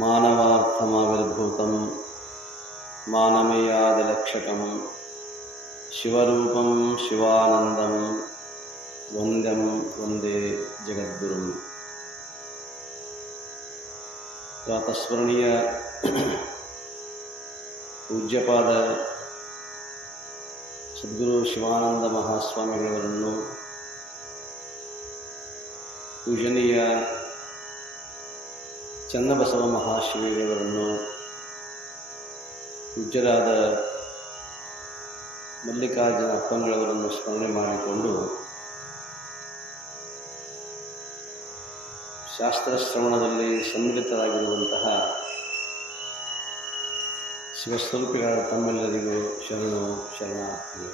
ಮಾನವಾರ್ಥಮಾವಿರ್ಭೂತಂ ಮಾನಮೇಯಾದಿಲಕ್ಷಕಂ ಶಿವರೂಪಂ ಶಿವಾನಂದಂ ವಂದ್ಯಂ ವಂದೇ ಜಗದ್ಗುರುಂ. ಪ್ರಾತಸ್ಮರಣೀಯ ಪೂಜ್ಯಪಾದ ಸದ್ಗುರು ಶಿವಾನಂದ ಮಹಾಸ್ವಾಮಿಗಳವರನ್ನು, ಪೂಜನೀಯ ಚನ್ನಬಸವ ಮಹಾಶಿವಗಳವರನ್ನು, ಪೂಜ್ಯರಾದ ಮಲ್ಲಿಕಾರ್ಜುನ ಅಪ್ಪಂಗಳವರನ್ನು ಸ್ಮರಣೆ ಮಾಡಿಕೊಂಡು ಶಾಸ್ತ್ರಶ್ರವಣದಲ್ಲಿ ಸಮ್ಮಿಳಿತರಾಗಿರುವಂತಹ ಶಿವಸ್ವರೂಪಿಗಳ ತಮ್ಮೆಲ್ಲರಿಗೂ ಶರಣು ಶರಣಾರ್ಥಿಗಳು.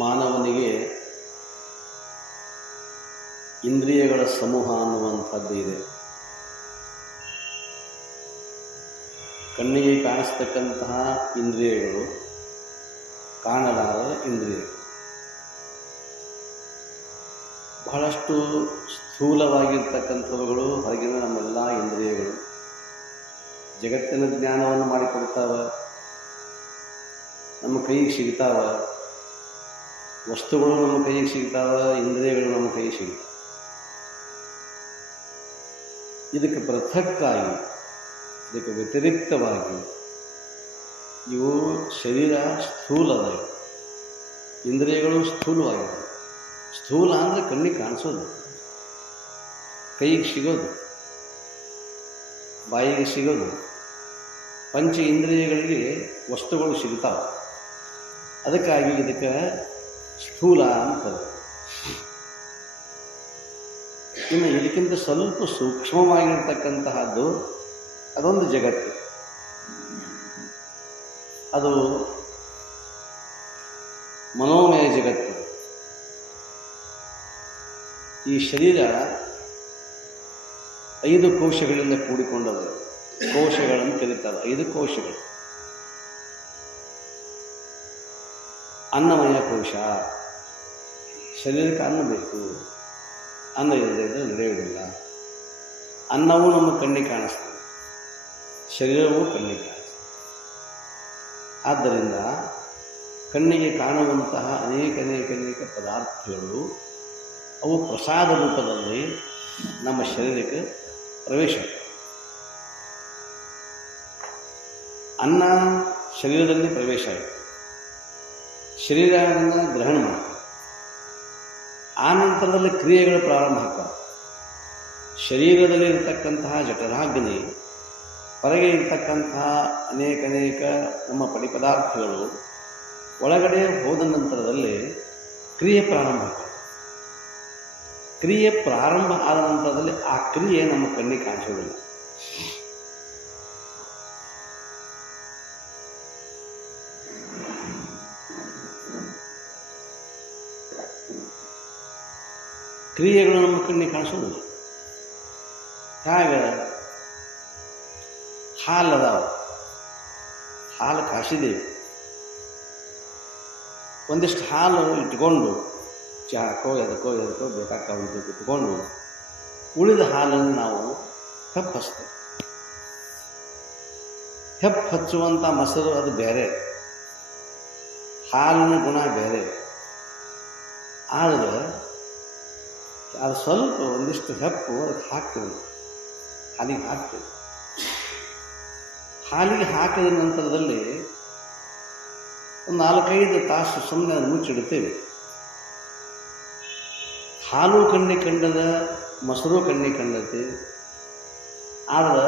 ಮಾನವನಿಗೆ ಇಂದ್ರಿಯಗಳ ಸಮೂಹ ಅನ್ನುವಂಥದ್ದು ಇದೆ. ಕಣ್ಣಿಗೆ ಕಾಣಿಸ್ತಕ್ಕಂತಹ ಇಂದ್ರಿಯಗಳು, ಕಾಣಲಾರದ ಇಂದ್ರಿಯಗಳು, ಬಹಳಷ್ಟು ಸ್ಥೂಲವಾಗಿರ್ತಕ್ಕಂಥವುಗಳು ಹೊರಗಿನ ನಮ್ಮೆಲ್ಲ ಇಂದ್ರಿಯಗಳು ಜಗತ್ತಿನ ಜ್ಞಾನವನ್ನು ಮಾಡಿಕೊಡ್ತಾವ, ನಮ್ಮ ಕೈಗೆ ಸಿಗ್ತಾವ, ವಸ್ತುಗಳು ನಮ್ಮ ಕೈಗೆ ಸಿಗ್ತಾವ, ಇಂದ್ರಿಯಗಳು ನಮ್ಮ ಕೈಗೆ ಸಿಗ್ತಾವೆ. ಇದಕ್ಕೆ ಪೃಥಕ್ಕಾಗಿ, ಇದಕ್ಕೆ ವ್ಯತಿರಿಕ್ತವಾಗಿ ಇವು ಶರೀರ ಸ್ಥೂಲದ, ಇಂದ್ರಿಯಗಳು ಸ್ಥೂಲವಾಗಿವೆ. ಸ್ಥೂಲ ಅಂದರೆ ಕಣ್ಣಿಗೆ ಕಾಣಿಸೋದು, ಕೈಗೆ ಸಿಗೋದು, ಬಾಯಿಗೆ ಸಿಗೋದು, ಪಂಚ ಇಂದ್ರಿಯಗಳಿಗೆ ವಸ್ತುಗಳು ಸಿಗ್ತಾವೆ. ಅದಕ್ಕಾಗಿ ಇದಕ್ಕೆ ಸ್ಥೂಲ ಅಂತಾರೆ. ಇನ್ನು ಇದಕ್ಕಿಂತ ಸ್ವಲ್ಪ ಸೂಕ್ಷ್ಮವಾಗಿರ್ತಕ್ಕಂತಹದ್ದು ಅದೊಂದು ಜಗತ್ತು. ಅದು ಮನೋಮಯ ಜಗತ್ತು. ಈ ಶರೀರ 5 ಕೋಶಗಳಿಂದ ಕೂಡಿಕೊಂಡದು. ಕೋಶಗಳನ್ನು ಕರೀತಾರೆ, 5 ಕೋಶಗಳು. ಅನ್ನಮಯ ಕೋಶ, ಶರೀರಕ್ಕೆ ಅನ್ನ ಬೇಕು, ಅನ್ನ ಇಲ್ಲದೆ ನಡೆಯುವುದಿಲ್ಲ. ಅನ್ನವೂ ನಮ್ಮ ಕಣ್ಣಿಗೆ ಕಾಣಿಸ್ತದೆ, ಶರೀರವೂ ಕಣ್ಣಿಗೆ ಕಾಣಿಸ್ತದೆ. ಆದ್ದರಿಂದ ಕಣ್ಣಿಗೆ ಕಾಣುವಂತಹ ಅನೇಕ ಪದಾರ್ಥಗಳು ಅವು ಪ್ರಸಾದ ರೂಪದಲ್ಲಿ ನಮ್ಮ ಶರೀರಕ್ಕೆ ಪ್ರವೇಶ. ಅನ್ನ ಶರೀರದಲ್ಲಿ ಪ್ರವೇಶ ಆಯಿತು, ಶರೀರ ಅದನ್ನು ಗ್ರಹಣ ಮಾಡ್ತಾರೆ. ಆ ನಂತರದಲ್ಲಿ ಕ್ರಿಯೆಗಳು ಪ್ರಾರಂಭ ಆಗ್ತವೆ. ಶರೀರದಲ್ಲಿ ಇರತಕ್ಕಂತಹ ಜಠರಾಗ್ನಿ, ಹೊರಗೆ ಇರತಕ್ಕಂತಹ ಅನೇಕ ನಮ್ಮ ಪದಾರ್ಥಗಳು ಒಳಗಡೆ ಹೋದ ನಂತರದಲ್ಲಿ ಕ್ರಿಯೆ ಪ್ರಾರಂಭ ಆಗ್ತದೆ. ಕ್ರಿಯೆ ಪ್ರಾರಂಭ ಆದ ನಂತರದಲ್ಲಿ ಆ ಕ್ರಿಯೆ ನಮ್ಮ ಕಣ್ಣಿಗೆ ಕಾಣಿಸೋದಿಲ್ಲ. ಕ್ರಿಯೆಗಳು ನಮ್ಮ ಕಣ್ಣಿಗೆ ಕಾಣಿಸೋದಿಲ್ಲ. ಹಾಗೆ ಹಾಲದಾವ, ಹಾಲು ಕಾಸಿದೇವೆ, ಒಂದಿಷ್ಟು ಹಾಲು ಇಟ್ಕೊಂಡು ಚಹಾಕೋ ಎದಕ್ಕೋ ಬೇಕಾಗ್ತಾವಂತ ಇಟ್ಕೊಂಡು ಉಳಿದ ಹಾಲನ್ನು ನಾವು ಹೆಪ್ಪು ಹಚ್ತೇವೆ. ಹೆಪ್ಪು ಹಚ್ಚುವಂಥ ಮೊಸರು ಅದು ಬೇರೆ, ಹಾಲಿನ ಗುಣ ಬೇರೆ. ಆದರೆ ಅದು ಸ್ವಲ್ಪ ಒಂದಿಷ್ಟು ಹೆಪ್ಪು ಅದಕ್ಕೆ ಹಾಕ್ತೇವೆ, ಹಾಲಿಗೆ ಹಾಕ್ತೇವೆ. ಹಾಲಿಗೆ ಹಾಕಿದ ನಂತರದಲ್ಲಿ ಒಂದು 4-5 ತಾಸು ಸುಮ್ಮನೆ ಮುಚ್ಚಿಡುತ್ತೇವೆ. ಹಾಲು ಕಣ್ಣಿಗೆ ಕಂಡದ, ಮೊಸರು ಕಣ್ಣಿಗೆ ಕಂಡತೆ. ಆದರೆ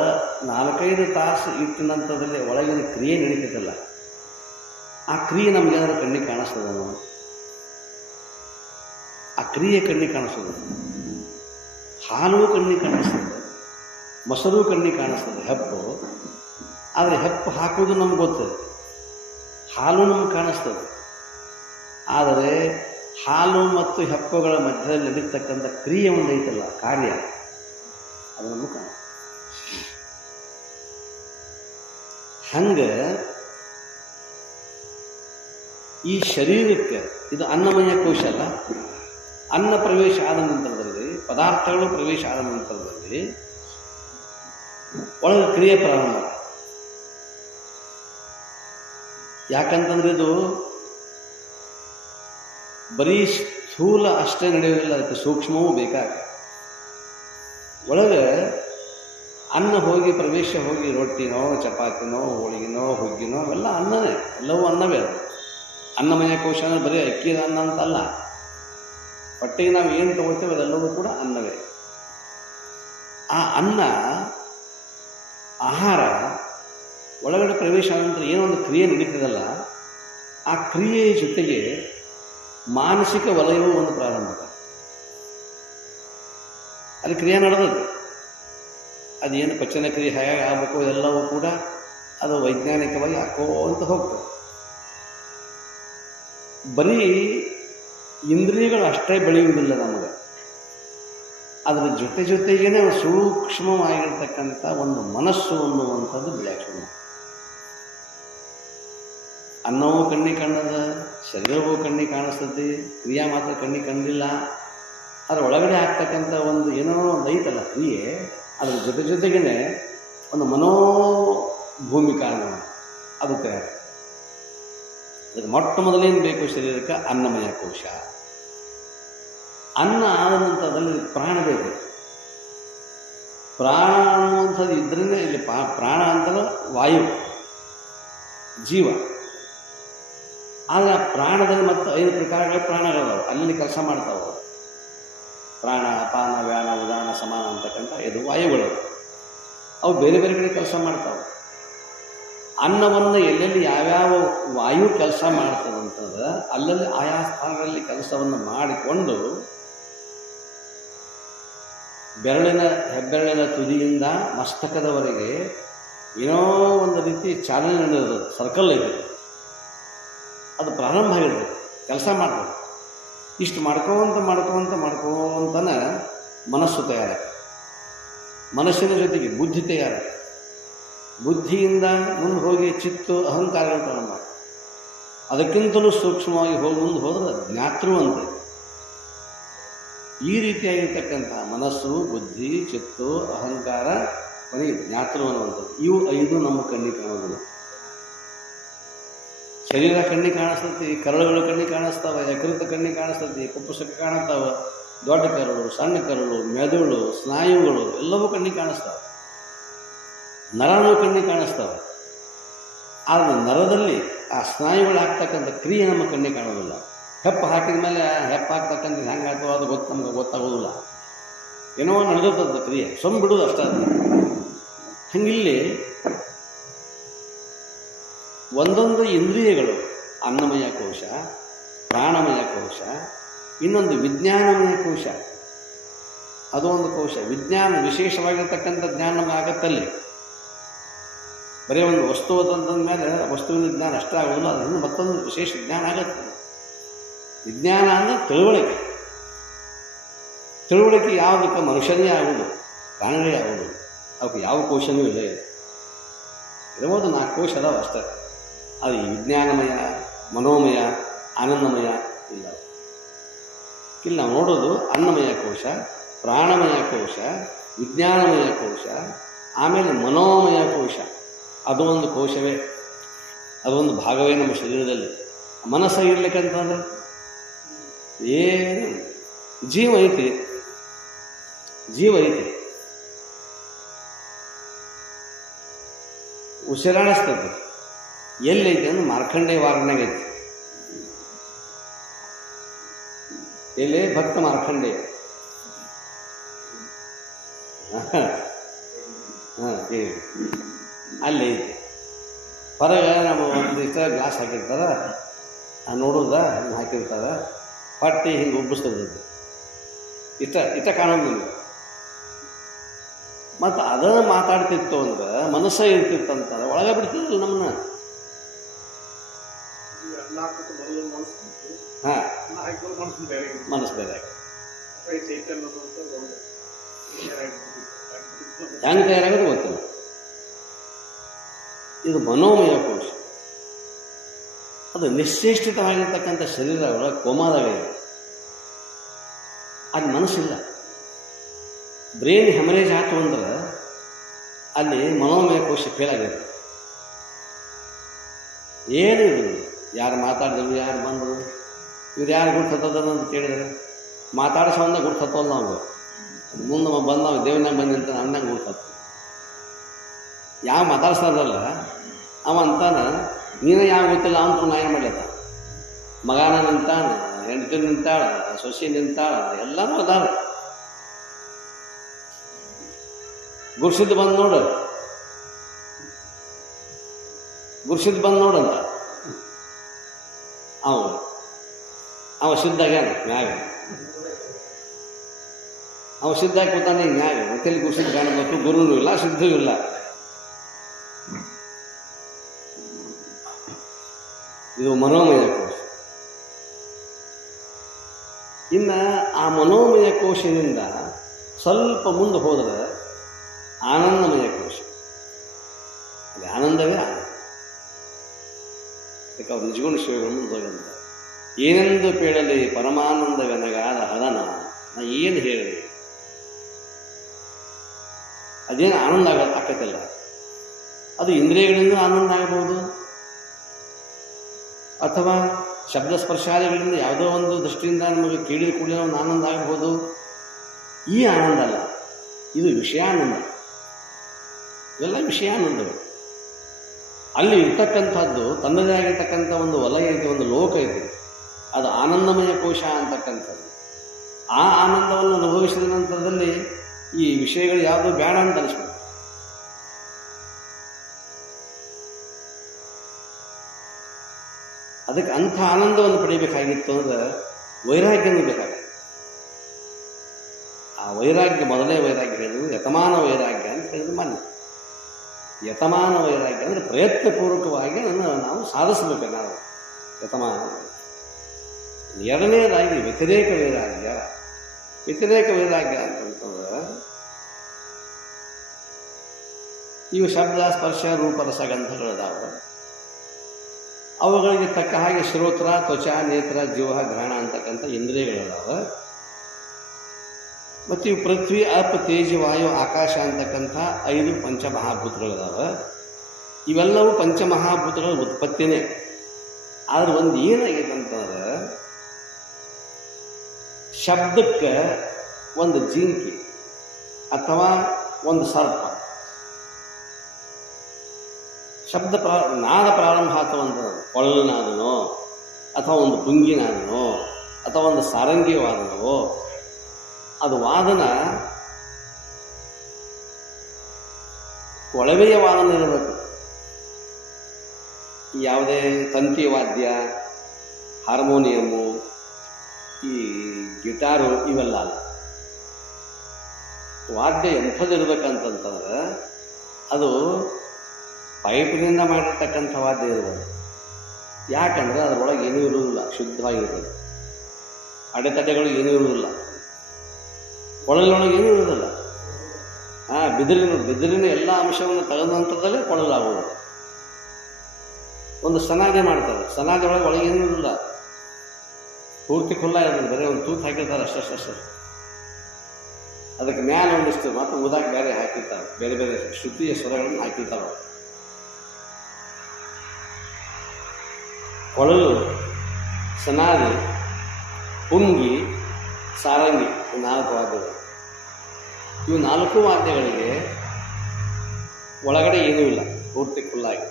4-5 ತಾಸು ಇಟ್ಟ ನಂತರದಲ್ಲಿ ಒಳಗಿನ ಕ್ರಿಯೆ ನಡೀತೈತಲ್ಲ, ಆ ಕ್ರಿಯೆ ನಮಗೇನಾದ್ರು ಕಣ್ಣಿಗೆ ಕಾಣಿಸ್ತದ? ಆ ಕ್ರಿಯೆ ಕಣ್ಣಿಗೆ ಕಾಣಿಸ್ತದೆ. ಹಾಲು ಕಣ್ಣಿಗೆ ಕಾಣಿಸ್ತದೆ, ಮೊಸರು ಕಣ್ಣಿಗೆ ಕಾಣಿಸ್ತದೆ, ಹೆಪ್ಪು. ಆದರೆ ಹೆಪ್ಪು ಹಾಕೋದು ನಮ್ಗೆ ಗೊತ್ತದೆ, ಹಾಲು ನಮ್ಗೆ ಕಾಣಿಸ್ತದೆ. ಆದರೆ ಹಾಲು ಮತ್ತು ಹೆಪ್ಪುಗಳ ಮಧ್ಯದಲ್ಲಿ ನಡೀತಕ್ಕಂಥ ಕ್ರಿಯೆ ಒಂದೈತಲ್ಲ, ಕಾರ್ಯ, ಅದು ನಮಗೆ ಕಾಣ. ಹಂಗೆ ಈ ಶರೀರಕ್ಕೆ ಇದು ಅನ್ನಮಯ ಕೋಶ ಅಲ್ಲ. ಅನ್ನ ಪ್ರವೇಶ ಆದ ನಂತರದಲ್ಲಿ, ಪದಾರ್ಥಗಳು ಪ್ರವೇಶ ಆದ ನಂತರದಲ್ಲಿ ಒಳಗೆ ಕ್ರಿಯೆ ಪ್ರಾರಂಭ. ಯಾಕಂತಂದ್ರೆ ಇದು ಬರೀ ಸ್ಥೂಲ ಅಷ್ಟೇ ನಡೆಯೋದಿಲ್ಲ, ಅದಕ್ಕೆ ಸೂಕ್ಷ್ಮವೂ ಬೇಕಾಗುತ್ತೆ. ಒಳಗೆ ಅನ್ನ ಹೋಗಿ ಪ್ರವೇಶ ಹೋಗಿ ರೊಟ್ಟಿನೋ ಚಪಾತಿನೋ ಹೋಳಿಗೆನೋ ಹುಗ್ಗಿನೋ ಅವೆಲ್ಲ ಅನ್ನನೇ, ಎಲ್ಲವೂ ಅನ್ನವೇ. ಅದು ಅನ್ನಮಯ ಕೋಶ ಅಂದರೆ ಬರೀ ಅಕ್ಕಿದ ಅನ್ನ ಅಂತಲ್ಲ. ಹೊಟ್ಟೆಗೆ ನಾವು ಏನು ತಗೊಳ್ತೇವೆ ಅದೆಲ್ಲವೂ ಕೂಡ ಅನ್ನವೇ. ಆ ಅನ್ನ ಆಹಾರ ಒಳಗಡೆ ಪ್ರವೇಶ ಆದ ನಂತರ ಏನೋ ಒಂದು ಕ್ರಿಯೆ ನಡೀತದಲ್ಲ, ಆ ಕ್ರಿಯೆಯ ಜೊತೆಗೆ ಮಾನಸಿಕ ವಲಯವೂ ಒಂದು ಪ್ರಾರಂಭ. ಅಲ್ಲಿ ಕ್ರಿಯೆ ನಡೆದದ್ದು ಅದೇನು ಪಚನ ಕ್ರಿಯೆ ಹೇಗೆ ಆಗಬೇಕು ಎಲ್ಲವೂ ಕೂಡ ಅದು ವೈಜ್ಞಾನಿಕವಾಗಿ ಹಾಕೋಂತ ಹೋಗ್ತದೆ. ಬರೀ ಇಂದ್ರಿಯಗಳು ಅಷ್ಟೇ ಬೆಳೆಯುವುದಿಲ್ಲ ನಮಗೆ, ಅದರ ಜೊತೆ ಜೊತೆಗೇನೆ ಸೂಕ್ಷ್ಮವಾಗಿರ್ತಕ್ಕಂಥ ಒಂದು ಮನಸ್ಸು ಅನ್ನುವಂಥದ್ದು ಬೆಳೆಯೋಣ. ಅನ್ನವೂ ಕಣ್ಣಿಗೆ ಕಾಣದ, ಶರೀರವೂ ಕಣ್ಣಿಗೆ ಕಾಣಿಸ್ತದೆ, ಕ್ರಿಯಾ ಮಾತ್ರ ಕಣ್ಣಿಗೆ ಕಂಡಿಲ್ಲ. ಅದರ ಒಳಗಡೆ ಆಗ್ತಕ್ಕಂಥ ಒಂದು ಏನೋ ಒಂದು ಐತಲ್ಲ ಕ್ರಿಯೆ, ಅದರ ಜೊತೆ ಜೊತೆಗೇನೆ ಒಂದು ಮನೋಭೂಮಿ ಕಾರಣ ಅದು ತಯಾರು. ಅದಕ್ಕೆ ಮೊಟ್ಟ ಮೊದಲೇನು ಬೇಕು ಶರೀರಕ್ಕೆ? ಅನ್ನಮಯ ಕೋಶ. ಅನ್ನ ಆದ ನಂತರದಲ್ಲಿ ಪ್ರಾಣ ಬೇಕು. ಪ್ರಾಣ ಅನ್ನುವಂಥದ್ದು ಇದ್ರಿಂದ ಇಲ್ಲಿ ಪ್ರಾಣ ಅಂತಲೂ ವಾಯು ಜೀವ. ಆದರೆ ಆ ಪ್ರಾಣದಲ್ಲಿ ಮತ್ತು 5 ಪ್ರಕಾರಗಳ ಪ್ರಾಣಗಳದಾವೆ, ಅಲ್ಲಿ ಕೆಲಸ ಮಾಡ್ತಾವೆ. ಪ್ರಾಣ, ಅಪಾನ, ವ್ಯಾನ, ಉದಾನ, ಸಮಾನ ಅಂತಕ್ಕಂಥ 5 ವಾಯುಗಳು. ಅವು ಬೇರೆ ಬೇರೆ ಕಡೆ ಕೆಲಸ ಮಾಡ್ತಾವೆ. ಅನ್ನವನ್ನು ಎಲ್ಲೆಲ್ಲಿ ಯಾವ್ಯಾವ ವಾಯು ಕೆಲಸ ಮಾಡ್ತದಂತಂದ್ರೆ ಅಲ್ಲಲ್ಲಿ ಆಯಾ ಸ್ಥಾನಗಳಲ್ಲಿ ಕೆಲಸವನ್ನು ಮಾಡಿಕೊಂಡು ಹೆಬ್ಬೆರಳಿನ ತುದಿಯಿಂದ ಮಸ್ತಕದವರೆಗೆ ಏನೋ ಒಂದು ರೀತಿ ಚಾಲನೆ ನಡೆಯೋದು, ಸರ್ಕಲ್ ಇದೆ, ಅದು ಪ್ರಾರಂಭ ಆಗಿರ್ತದೆ, ಕೆಲಸ ಮಾಡ್ಬೋದು. ಇಷ್ಟು ಮಾಡ್ಕೋಂತನ ಮನಸ್ಸು ತಯಾರಾಗುತ್ತೆ. ಮನಸ್ಸಿನ ಜೊತೆಗೆ ಬುದ್ಧಿ ತಯಾರಾಗುತ್ತೆ. ಬುದ್ಧಿಯಿಂದ ಮುಂದೆ ಹೋಗಿ ಚಿತ್ತು ಅಹಂಕಾರಗಳು ಪ್ರಾರಂಭ ಆಗ್ತದೆ. ಅದಕ್ಕಿಂತಲೂ ಸೂಕ್ಷ್ಮವಾಗಿ ಮುಂದೆ ಹೋದ್ರೆ ಜ್ಞಾತೃ ಅಂತ. ಈ ರೀತಿಯಾಗಿರ್ತಕ್ಕಂಥ ಮನಸ್ಸು, ಬುದ್ಧಿ, ಚಿತ್ತು, ಅಹಂಕಾರ, ಕೊನೆಗೆ ಜ್ಞಾತೃ ಅನ್ನುವಂಥದ್ದು. ಇವು 5 ನಮ್ಮ ಕಣ್ಣಿಗೆ ಕಾಣೋದಿಲ್ಲ. ಶರೀರ ಕಣ್ಣಿಗೆ ಕಾಣಿಸ್ತತಿ, ಕರಳುಗಳು ಕಣ್ಣಿಗೆ ಕಾಣಿಸ್ತಾವೆ, ಯಕೃತ ಕಣ್ಣಿಗೆ ಕಾಣಿಸ್ತತಿ, ಕುಪ್ಪಸಕ್ಕೆ ಕಾಣಿಸ್ತಾವೆ, ದೊಡ್ಡ ಕರಳು, ಸಣ್ಣ ಕರಳು, ಮೆದುಳು, ಸ್ನಾಯುಗಳು ಎಲ್ಲವೂ ಕಣ್ಣಿಗೆ ಕಾಣಿಸ್ತಾವೆ. ನರನೂ ಕಣ್ಣಿಗೆ ಕಾಣಿಸ್ತಾವೆ. ಆದರೆ ನರದಲ್ಲಿ ಆ ಸ್ನಾಯುಗಳಾಗ್ತಕ್ಕಂಥ ಕ್ರಿಯೆ ನಮ್ಮ ಕಣ್ಣಿಗೆ ಕಾಣೋದಿಲ್ಲ. ಹೆಪ್ಪು ಹಾಕಿದ ಮೇಲೆ ಹೆಪ್ಪು ಹಾಕ್ತಕ್ಕಂಥ ಹೆಂಗೆ ಆಗ್ತವೋ ಅದು ನಮ್ಗೆ ಗೊತ್ತಾಗೋದಿಲ್ಲ. ಏನೋ ನಡೆದದ್ದು ಕ್ರಿಯೆ, ಸೊಂಬ್ ಬಿಡೋದು ಅಷ್ಟೇ. ಹಂಗಿಲ್ಲಿ ಒಂದೊಂದು ಇಂದ್ರಿಯಗಳು, ಅನ್ನಮಯ ಕೋಶ, ಪ್ರಾಣಮಯ ಕೋಶ, ಇನ್ನೊಂದು ವಿಜ್ಞಾನಮಯ ಕೋಶ, ಅದು ಒಂದು ಕೋಶ. ವಿಜ್ಞಾನ ವಿಶೇಷವಾಗಿರ್ತಕ್ಕಂಥ ಜ್ಞಾನ ನಮಗೆ ಆಗತ್ತಲ್ಲಿ. ಬರೀ ಒಂದು ವಸ್ತು ಅಂತಂದ ಮೇಲೆ ವಸ್ತುವಿನ ಜ್ಞಾನ ಅಷ್ಟೇ ಆಗೋದಿಲ್ಲ, ಅದರಿಂದ ಮತ್ತೊಂದು ವಿಶೇಷ ಜ್ಞಾನ ಆಗತ್ತೆ. ವಿಜ್ಞಾನ ಅಂದರೆ ತಿಳುವಳಿಕೆ ಯಾವುದಕ್ಕೆ? ಮನುಷ್ಯನೇ ಆಗೋದು, ಪ್ರಾಣಿಗಳೇ ಆಗೋದು. ಅವಕ್ಕೆ ಯಾವ ಕೋಶನೂ ಇಲ್ಲ. ಇರ್ಬೋದು 4 ಕೋಶ ಅದಾವ ಅಷ್ಟೇ. ಅದು ಈ ವಿಜ್ಞಾನಮಯ, ಮನೋಮಯ, ಆನಂದಮಯ ಇಲ್ಲ. ಇಲ್ಲಿ ನಾವು ನೋಡೋದು ಅನ್ನಮಯ ಕೋಶ, ಪ್ರಾಣಮಯ ಕೋಶ, ವಿಜ್ಞಾನಮಯ ಕೋಶ, ಆಮೇಲೆ ಮನೋಮಯ ಕೋಶ. ಅದು ಒಂದು ಕೋಶವೇ, ಅದೊಂದು ಭಾಗವೇ ನಮ್ಮ ಶರೀರದಲ್ಲಿ. ಮನಸ್ಸು ಇರ್ಲಿಕ್ಕಂತಂದ್ರೆ ಏನು ಜೀವ ಐತಿ, ಉಸಿರಾಡಿಸ್ತದೆ. ಎಲ್ಲೈತೆ ಅಂದ್ರೆ ಮಾರ್ಕಂಡೇಯ ವಾರನಾಗ ಐತಿ. ಎಲ್ಲೇ ಭಕ್ತ ಮಾರ್ಕಂಡೇಯ. ಅಲ್ಲಿ ಐತಿ. ಹೊರಗೆ ನಮ್ಮ ಒಂದು ಗ್ಲಾಸ್ ಹಾಕಿರ್ತಾರ, ನೋಡೋದ ಹಾಕಿರ್ತಾರ, ಪಟ್ಟಿ ಹಿಂಗೆ ಉಬ್ಬಿಸ್ತದ. ಇಷ್ಟ ಕಾಣೋದು ನಿಮಗೆ. ಮತ್ತು ಅದನ್ನು ಮಾತಾಡ್ತಿತ್ತು ಅಂದ್ರೆ ಮನಸ್ಸ ಇರ್ತಿತ್ತಂತಾರೆ, ಒಳಗೆ ಬಿಡ್ತಿದ್ದಿಲ್ಲ ನಮ್ಮನ್ನ. ಹಾಂ, ಮನಸ್ಸು ಬೇರೆ ಹೆಂಗೆ ತಯಾರಾಗೋದು ಗೊತ್ತಿಲ್ಲ. ಇದು ಮನೋಮಯ ಕೋಶ. ಅದು ನಿಶ್ಚೇಷ್ಟಿತವಾಗಿರ್ತಕ್ಕಂಥ ಶರೀರಗಳ ಕೋಮಾದಾಗಿದೆ. ಅದು ಮನಸ್ಸಿಲ್ಲ. ಬ್ರೇನ್ ಹೆಮರೇಜ್ ಆಯ್ತು ಅಂದ್ರೆ ಅಲ್ಲಿ ಮನೋಮಯ ಕೋಶ ಫೇಲ್ ಆಗಿದೆ. ಏನಿಲ್ಲ, ಯಾರು ಮಾತಾಡಿದ್ರು, ಯಾರು ಬಂದರು, ಇವ್ರು ಯಾರು ಗುರ್ತದ ಅಂತ ಕೇಳಿದ್ರೆ ಮಾತಾಡಿಸೋನ್ನ ಗುರ್ತತ್ವಲ್ಲ ನಾವು. ಮುಂದೆ ಬಂದು ನಾವು ದೇವ್ರನಾಗ ಬಂದಂತ ಅನ್ನಂಗ ಗುರ್ತತ್ತ. ಯಾವ ಮಾತಾಡ್ಸೋದಲ್ಲ ಅವ ಅಂತಾನ, ನೀನೇ ಯಾವ ಗೊತ್ತಿಲ್ಲ ಅಂತ ನ್ಯಾಯ ಮಾಡ್ಲತ್ತ. ಮಗಾನ ನಿಂತಾನ, ಹೆಂಡತಿ ನಿಂತಾಳ, ಸೊಸೆ ನಿಂತಾಳ, ಎಲ್ಲರೂ ಅದಾರ. ಗುರ್ಸಿದ್ದು ಬಂದು ನೋಡು, ಗುರ್ಸಿದ್ದು ಬಂದು ನೋಡಂತ ಅವ ಸಿದ್ಧಾಗ್ಯಾನ ಮ್ಯಾಗ, ಅವ ಸಿದ್ಧಾಗಿ ಕೂತಾನೆ ಮ್ಯಾಗ. ಮತ್ತೆ ಗುರ್ಸಿದ್ದು ಕಾಣಬೇಕು, ಗುರುನೂ ಇಲ್ಲ, ಸಿದ್ಧೂ ಇಲ್ಲ. ಇದು ಮನೋಮಯ ಕೋಶ. ಇನ್ನು ಆ ಮನೋಮಯ ಕೋಶದಿಂದ ಸ್ವಲ್ಪ ಮುಂದೆ ಹೋದರೆ ಆನಂದಮಯ ಕೋಶ. ಅಲ್ಲಿ ಆನಂದವೇ ಆನಂದ. ಅದಕ್ಕೆ ಅವ್ರು ನಿಜಗುಣ ಶಿವಗಳನ್ನು ಹೋಗಂತ, ಏನೆಂದು ಪೇಳಲಿ ಪರಮಾನಂದವೆನಗಾದ ಹದನ, ನಾ ಏನು ಹೇಳಿ. ಅದೇನು ಆನಂದ ಆಕತ್ತಿಲ್ಲ. ಅದು ಇಂದ್ರಿಯಗಳಿಂದ ಆನಂದ ಆಗಬಹುದು, ಅಥವಾ ಶಬ್ದ ಸ್ಪರ್ಶಾದಿಗಳಿಂದ ಯಾವುದೋ ಒಂದು ದೃಷ್ಟಿಯಿಂದ ನಮಗೆ ಕೇಳಿದ ಕೂಡಲೇ ಒಂದು ಆನಂದ ಆಗಬಹುದು. ಈ ಆನಂದ ಅಲ್ಲ, ಇದು ವಿಷಯಾನಂದ. ಇವೆಲ್ಲ ವಿಷಯಾನಂದಗಳು. ಅಲ್ಲಿ ಇರ್ತಕ್ಕಂಥದ್ದು ತನ್ನದೇ ಆಗಿರ್ತಕ್ಕಂಥ ಒಂದು ವಲಯ ಐತೆ, ಒಂದು ಲೋಕ ಐತೆ. ಅದು ಆನಂದಮಯ ಕೋಶ ಅಂತಕ್ಕಂಥದ್ದು. ಆ ಆನಂದವನ್ನು ಅನುಭವಿಸಿದ ನಂತರದಲ್ಲಿ ಈ ವಿಷಯಗಳು ಯಾವುದೋ ಬೇಡ ಅಂತ ಅನಿಸ್ಬೇಕು. ಅದಕ್ಕೆ ಅಂಥ ಆನಂದವನ್ನು ಪಡಿಬೇಕಾಗಿತ್ತು ಅಂದ್ರೆ ವೈರಾಗ್ಯನೂ ಬೇಕಾಗುತ್ತೆ. ಆ ವೈರಾಗ್ಯ ಮೊದಲೇ ವೈರಾಗ್ಯ ಹೇಳಿದ್ರು, ಯತಮಾನ ವೈರಾಗ್ಯ ಅಂತ ಹೇಳಿದ್ರು ಮಾನ್ಯ. ಯತಮಾನ ವೈರಾಗ್ಯ ಅಂದರೆ ಪ್ರಯತ್ನಪೂರ್ವಕವಾಗಿ ನಾವು ಸಾಧಿಸಬೇಕು. ನಾವು ಯತಮಾನ. ಎರಡನೇದಾಗಿ ವ್ಯತಿರೇಕ ವೈರಾಗ್ಯ. ವ್ಯತಿರೇಕ ವೈರಾಗ್ಯ ಅಂತಂತಂದ್ರೆ ಇವು ಶಬ್ದ ಸ್ಪರ್ಶ ರೂಪ ರಸಗಂಧಗಳಿದಾವ. ಅವುಗಳಿಗೆ ತಕ್ಕ ಹಾಗೆ ಶ್ರೋತ್ರ, ತ್ವಚ, ನೇತ್ರ, ಜೀವ, ಘ್ರಾಣ ಅಂತಕ್ಕಂಥ ಇಂದ್ರಿಯಗಳಿದಾವ. ಮತ್ತು ಇವು ಪೃಥ್ವಿ, ಅಪ್, ತೇಜ, ವಾಯು, ಆಕಾಶ ಅಂತಕ್ಕಂಥ 5 ಪಂಚಮಹಾಭೂತಗಳಿದಾವ. ಇವೆಲ್ಲವೂ ಪಂಚಮಹಾಭೂತಗಳ ಉತ್ಪತ್ತಿನೇ. ಆದ್ರೆ ಒಂದು ಏನಾಗಿದೆ ಅಂತಂದ್ರೆ, ಶಬ್ದಕ್ಕೆ ಒಂದು ಜಿಂಕಿ ಅಥವಾ ಒಂದು ಸರ್ಪ, ಶಬ್ದ ನಾದ ಪ್ರಾರಂಭ ಆಯ್ತು ಅಂತ, ಕೊಳಲಿನಾದನೋ ಅಥವಾ ಒಂದು ಪುಂಗಿನಾದನೋ ಅಥವಾ ಒಂದು ಸಾರಂಗಿ ವಾದನವೋ, ಅದು ವಾದನ ಕೊಳವೆಯ ವಾದನ ಇರಬೇಕು. ಯಾವುದೇ ತಂತಿ ವಾದ್ಯ, ಹಾರ್ಮೋನಿಯಮ್ಮು, ಈ ಗಿಟಾರು ಇವೆಲ್ಲ ಅಲ್ಲ. ವಾದ್ಯ ಎಂಥದಿರ್ಬೇಕಂತಂತಂದ್ರೆ ಅದು ಪೈಪ್ನಿಂದ ಮಾಡಿರ್ತಕ್ಕಂಥ ವಾದ್ಯ ಇರ್ಬೋದು. ಯಾಕಂದರೆ ಅದರೊಳಗೆ ಏನೂ ಇರುವುದಿಲ್ಲ, ಶುದ್ಧವಾಗಿರ್ತದೆ. ಅಡೆತಡೆಗಳು ಏನೂ ಇರುವುದಿಲ್ಲ. ಕೊಳಲೊಳಗೆ ಏನೂ ಇರುವುದಿಲ್ಲ. ಬಿದಿರಿನ ಎಲ್ಲ ಅಂಶವನ್ನು ತೆಗೆದ ನಂತರದಲ್ಲೇ ಕೊಳಲಾಗುವುದು. ಒಂದು ಸನಾದೆ ಮಾಡ್ತಾರೆ, ಸನಾದೆ ಒಳಗೆ ಏನೂ ಇರುವುದಿಲ್ಲ, ಪೂರ್ತಿ ಖುಲ್ಲ ಇರ್ತದೆ. ಬರೀ ಒಂದು ತೂತು ಹಾಕಿರ್ತಾರೆ ಅಷ್ಟೇ. ಅದಕ್ಕೆ ಮ್ಯಾಲ ಒಂದಿಷ್ಟು ಮತ್ತು ಉದಾಕ್ ಬೇರೆ ಹಾಕಿರ್ತಾರೆ, ಬೇರೆ ಬೇರೆ ಶ್ರುತಿಯ ಸ್ವರಗಳನ್ನು ಹಾಕಿರ್ತಾರೆ. ಕೊಳಲು, ಸನಾದಿ, ಪುಂಗಿ, ಸಾರಂಗಿ, 4 ವಾದ್ಯಗಳು. ಇವು 4 ವಾದ್ಯಗಳಿಗೆ ಒಳಗಡೆ ಏನೂ ಇಲ್ಲ, ಪೂರ್ತಿ ಖುಲ್ಲಾಗಿ.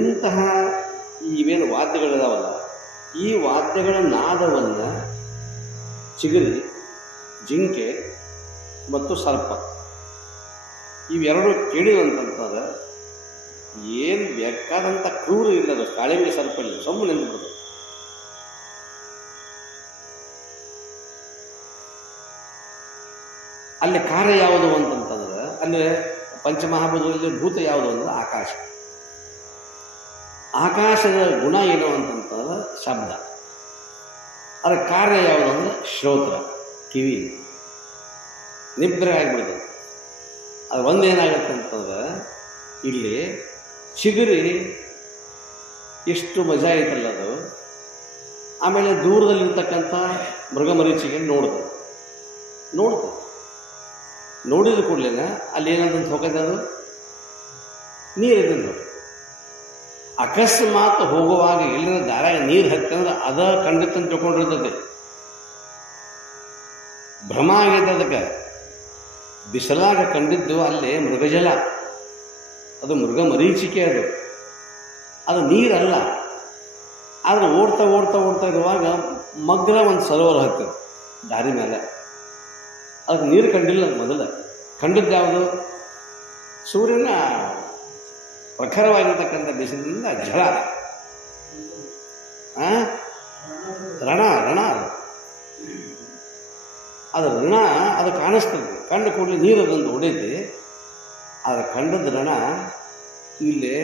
ಇಂತಹ ಇವೇನು ವಾದ್ಯಗಳಿದಾವಲ್ಲ, ಈ ವಾದ್ಯಗಳ ನಾದವನ್ನು ಚಿಗುರಿ, ಜಿಂಕೆ ಮತ್ತು ಸರ್ಪ ಇವೆರಡು ಕೇಳಿವಂತಂತಂದ್ರೆ ಏನು ಬೇಕಾದಂಥ ಕ್ರೂರು ಇಲ್ಲದ ಕಾಳಿಂಗ ಸರ್ಪ ಇಲ್ಲ, ಸುಮ್ಮನೆ ನಿಂತ್ಬಿಡೋದು. ಅಲ್ಲಿ ಕಾರ್ಯ ಯಾವುದು ಅಂತಂತಂದ್ರೆ, ಅಲ್ಲಿ ಪಂಚಮಹಾಭೂತಗಳಲ್ಲಿ ಭೂತ ಯಾವುದು ಅಂದ್ರೆ ಆಕಾಶ. ಆಕಾಶದ ಗುಣ ಏನು ಅಂತಂತಂದ್ರೆ ಶಬ್ದ. ಅದರ ಕಾರ್ಯ ಯಾವುದು ಅಂದ್ರೆ ಶ್ರೋತ್ರ, ಕಿವಿ. ನಿದ್ರೆ ಆಗಿಬಿಡುತ್ತೆ. ಅದು ಒಂದೇನಾಗುತ್ತೆ ಅಂತಂದ್ರೆ, ಇಲ್ಲಿ ಚಿಗುರಿ ಎಷ್ಟು ಮಜಾ ಐತಲ್ಲ ಅದು. ಆಮೇಲೆ ದೂರದಲ್ಲಿರ್ತಕ್ಕಂಥ ಮೃಗಮರೀಚಿಗೆ ನೋಡ್ದು ನೋಡಿದ ಕೂಡಲೇ ಅಲ್ಲಿ ಏನಂತ ಹೋಗೋದು, ಅದು ನೀರಿದ್ದು. ಅಕಸ್ಮಾತ್ ಹೋಗುವಾಗ ಎಲ್ಲರ ದಾರಾಗ ನೀರು ಹತ್ತಂದ್ರೆ ಅದ ಕಂಡಿತ್ತಂತ ತಿಳ್ಕೊಂಡಿರ್ತದೆ. ಭ್ರಮ ಆಗೈತೆ ಅದಕ್ಕೆ. ಬಿಸಿಲಾಗ ಕಂಡಿದ್ದು ಅಲ್ಲೇ ಮೃಗಜಲ, ಅದು ಮೃಗ ಮರೀಚಿಕೆ, ಅದು ನೀರಲ್ಲ. ಆದರೆ ಓಡ್ತಾ ಓಡ್ತಾ ಓಡ್ತಾ ಇರುವಾಗ ಮಗ್ಲ ಒಂದು ಸರೋವರ ಹತ್ತದ ದಾರಿ ಮೇಲೆ. ಅದಕ್ಕೆ ನೀರು ಕಂಡಿಲ್ಲ. ಮೊದಲು ಕಂಡಿದ್ದು ಯಾವುದು? ಸೂರ್ಯನ ಪ್ರಖರವಾಗಿರ್ತಕ್ಕಂಥ ಬಿಸಿಲಿನಿಂದ ಜಲ, ರಣ ಅದು ಋಣ, ಅದು ಕಾಣಿಸ್ತದೆ. ಕಂಡು ಕೂಡಲೇ ನೀರು ಅದೊಂದು ಹೊಡೆಯುತ್ತೆ. ಆದರೆ ಕಂಡದ್ದು ಋಣ ಇಲ್ಲಿ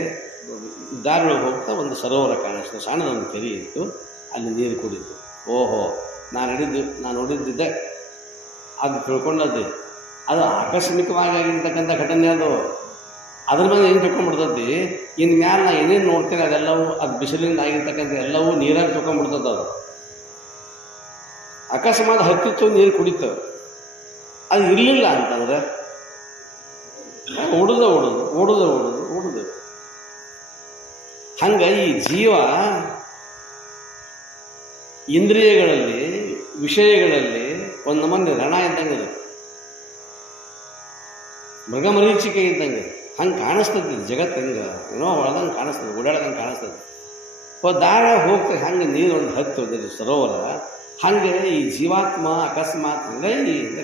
ದಾರಿಯೊಳಗೆ ಹೋಗ್ತಾ ಒಂದು ಸರೋವರ ಕಾಣಿಸ್ತದೆ, ಸಣ್ಣದೊಂದು ಕೆರೆ ಇತ್ತು, ಅಲ್ಲಿ ನೀರು ಕುಡಿತು. ಓಹೋ, ನಾನು ನೋಡಿದ್ದಿದ್ದೆ, ಅದು ತಿಳ್ಕೊಂಡದ್ದು. ಅದು ಆಕಸ್ಮಿಕವಾಗಿ ಆಗಿರ್ತಕ್ಕಂಥ ಘಟನೆ. ಅದ್ರ ಮೇಲೆ ಏನು ತಿಳ್ಕೊಂಡ್ಬಿಡ್ತೈತಿ, ಇನ್ನು ಮ್ಯಾಲೆ ನಾ ಏನೇನು ನೋಡ್ತೇನೆ ಅದೆಲ್ಲವೂ, ಅದು ಬಿಸಿಲಿಂದ ಆಗಿರ್ತಕ್ಕಂಥ ಎಲ್ಲವೂ ನೀರಾಗಿ ತಿಳ್ಕೊಂಡ್ಬಿಡ್ತದೆ. ಅದು ಅಕಸ್ಮಾತ್ ಹತ್ತಿತ್ತು, ನೀರು ಕುಡಿತು. ಅದು ಇರಲಿಲ್ಲ ಅಂತಂದ್ರೆ ಓಡುದು. ಹಂಗೆ ಈ ಜೀವ ಇಂದ್ರಿಯಗಳಲ್ಲಿ, ವಿಷಯಗಳಲ್ಲಿ ಒಂದು ನಮೂನೆ ರಣ ಇದ್ದಂಗೆ, ಮೃಗಮರೀಚಿಕೆ ಇದ್ದಂಗೆ. ಹಂಗೆ ಕಾಣಿಸ್ತದೆ ಜಗತ್ತು. ಹೆಂಗೆ ಏನೋ ಒಳದಂಗೆ ಕಾಣಿಸ್ತದೆ, ಓಡಾಡ್ದಂಗೆ ಕಾಣಿಸ್ತದೆ. ದಾರ ಹೋಗ್ತದೆ. ಹಂಗೆ ನೀರು ಒಂದು ಹತ್ತೋದಿಲ್ಲ ಸರೋವರ. ಹಾಗೆ ಈ ಜೀವಾತ್ಮ ಅಕಸ್ಮಾತ್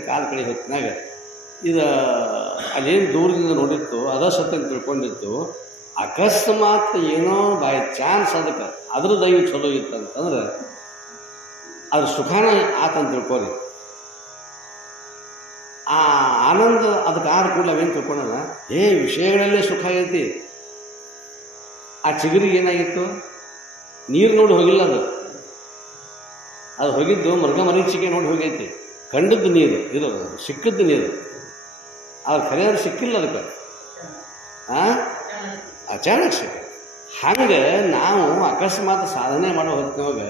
ಕಾಲ ಕಡೆ ಹೊತ್ತಿನಾಗ ಇದು ಅಲ್ಲೇನು ದೂರದಿಂದ ನೋಡಿತ್ತು ಅದ ಸತ್ಯ ತಿಳ್ಕೊಂಡಿತ್ತು. ಅಕಸ್ಮಾತ್ ಏನೋ ಬೈ ಚಾನ್ಸ್ ಅದಕ್ಕೆ ಅದ್ರ ದೈವ ಚಲೋ ಇತ್ತಂತಂದ್ರೆ ಅದ್ರ ಸುಖಾನ ಆತಂತ ತಿಳ್ಕೊರಿ. ಆ ಆನಂದ ಅದಕ್ಕೆ ಆದ ಕೂಡಲೇ ಅವೇನು ತಿಳ್ಕೊಳ್ಳೋಣ, ವಿಷಯಗಳಲ್ಲೇ ಸುಖ ಐತಿ. ಆ ಚಿಗುರಿಗೆ ಏನಾಗಿತ್ತು? ನೀರು ನೋಡಿ ಹೋಗಿಲ್ಲ, ಅದು ಹೋಗಿದ್ದು ಮೃಗ ಮರೀಚಿಕೆ ನೋಡಿ ಹೋಗೈತಿ. ಕಂಡದ್ದು ನೀರು ಇರೋದು, ಸಿಕ್ಕದ್ದು ನೀರು. ಅವ್ರು ಖರೆಯಾದ್ರೆ ಸಿಕ್ಕಿಲ್ಲ ಅದಕ್ಕೆ, ಅಚಾನಕ್ ಸಿಕ್ಕ. ಹಂಗೆ ನಾವು ಅಕಸ್ಮಾತ್ ಸಾಧನೆ ಮಾಡೋ ಹೊತ್ತಿನವಾಗ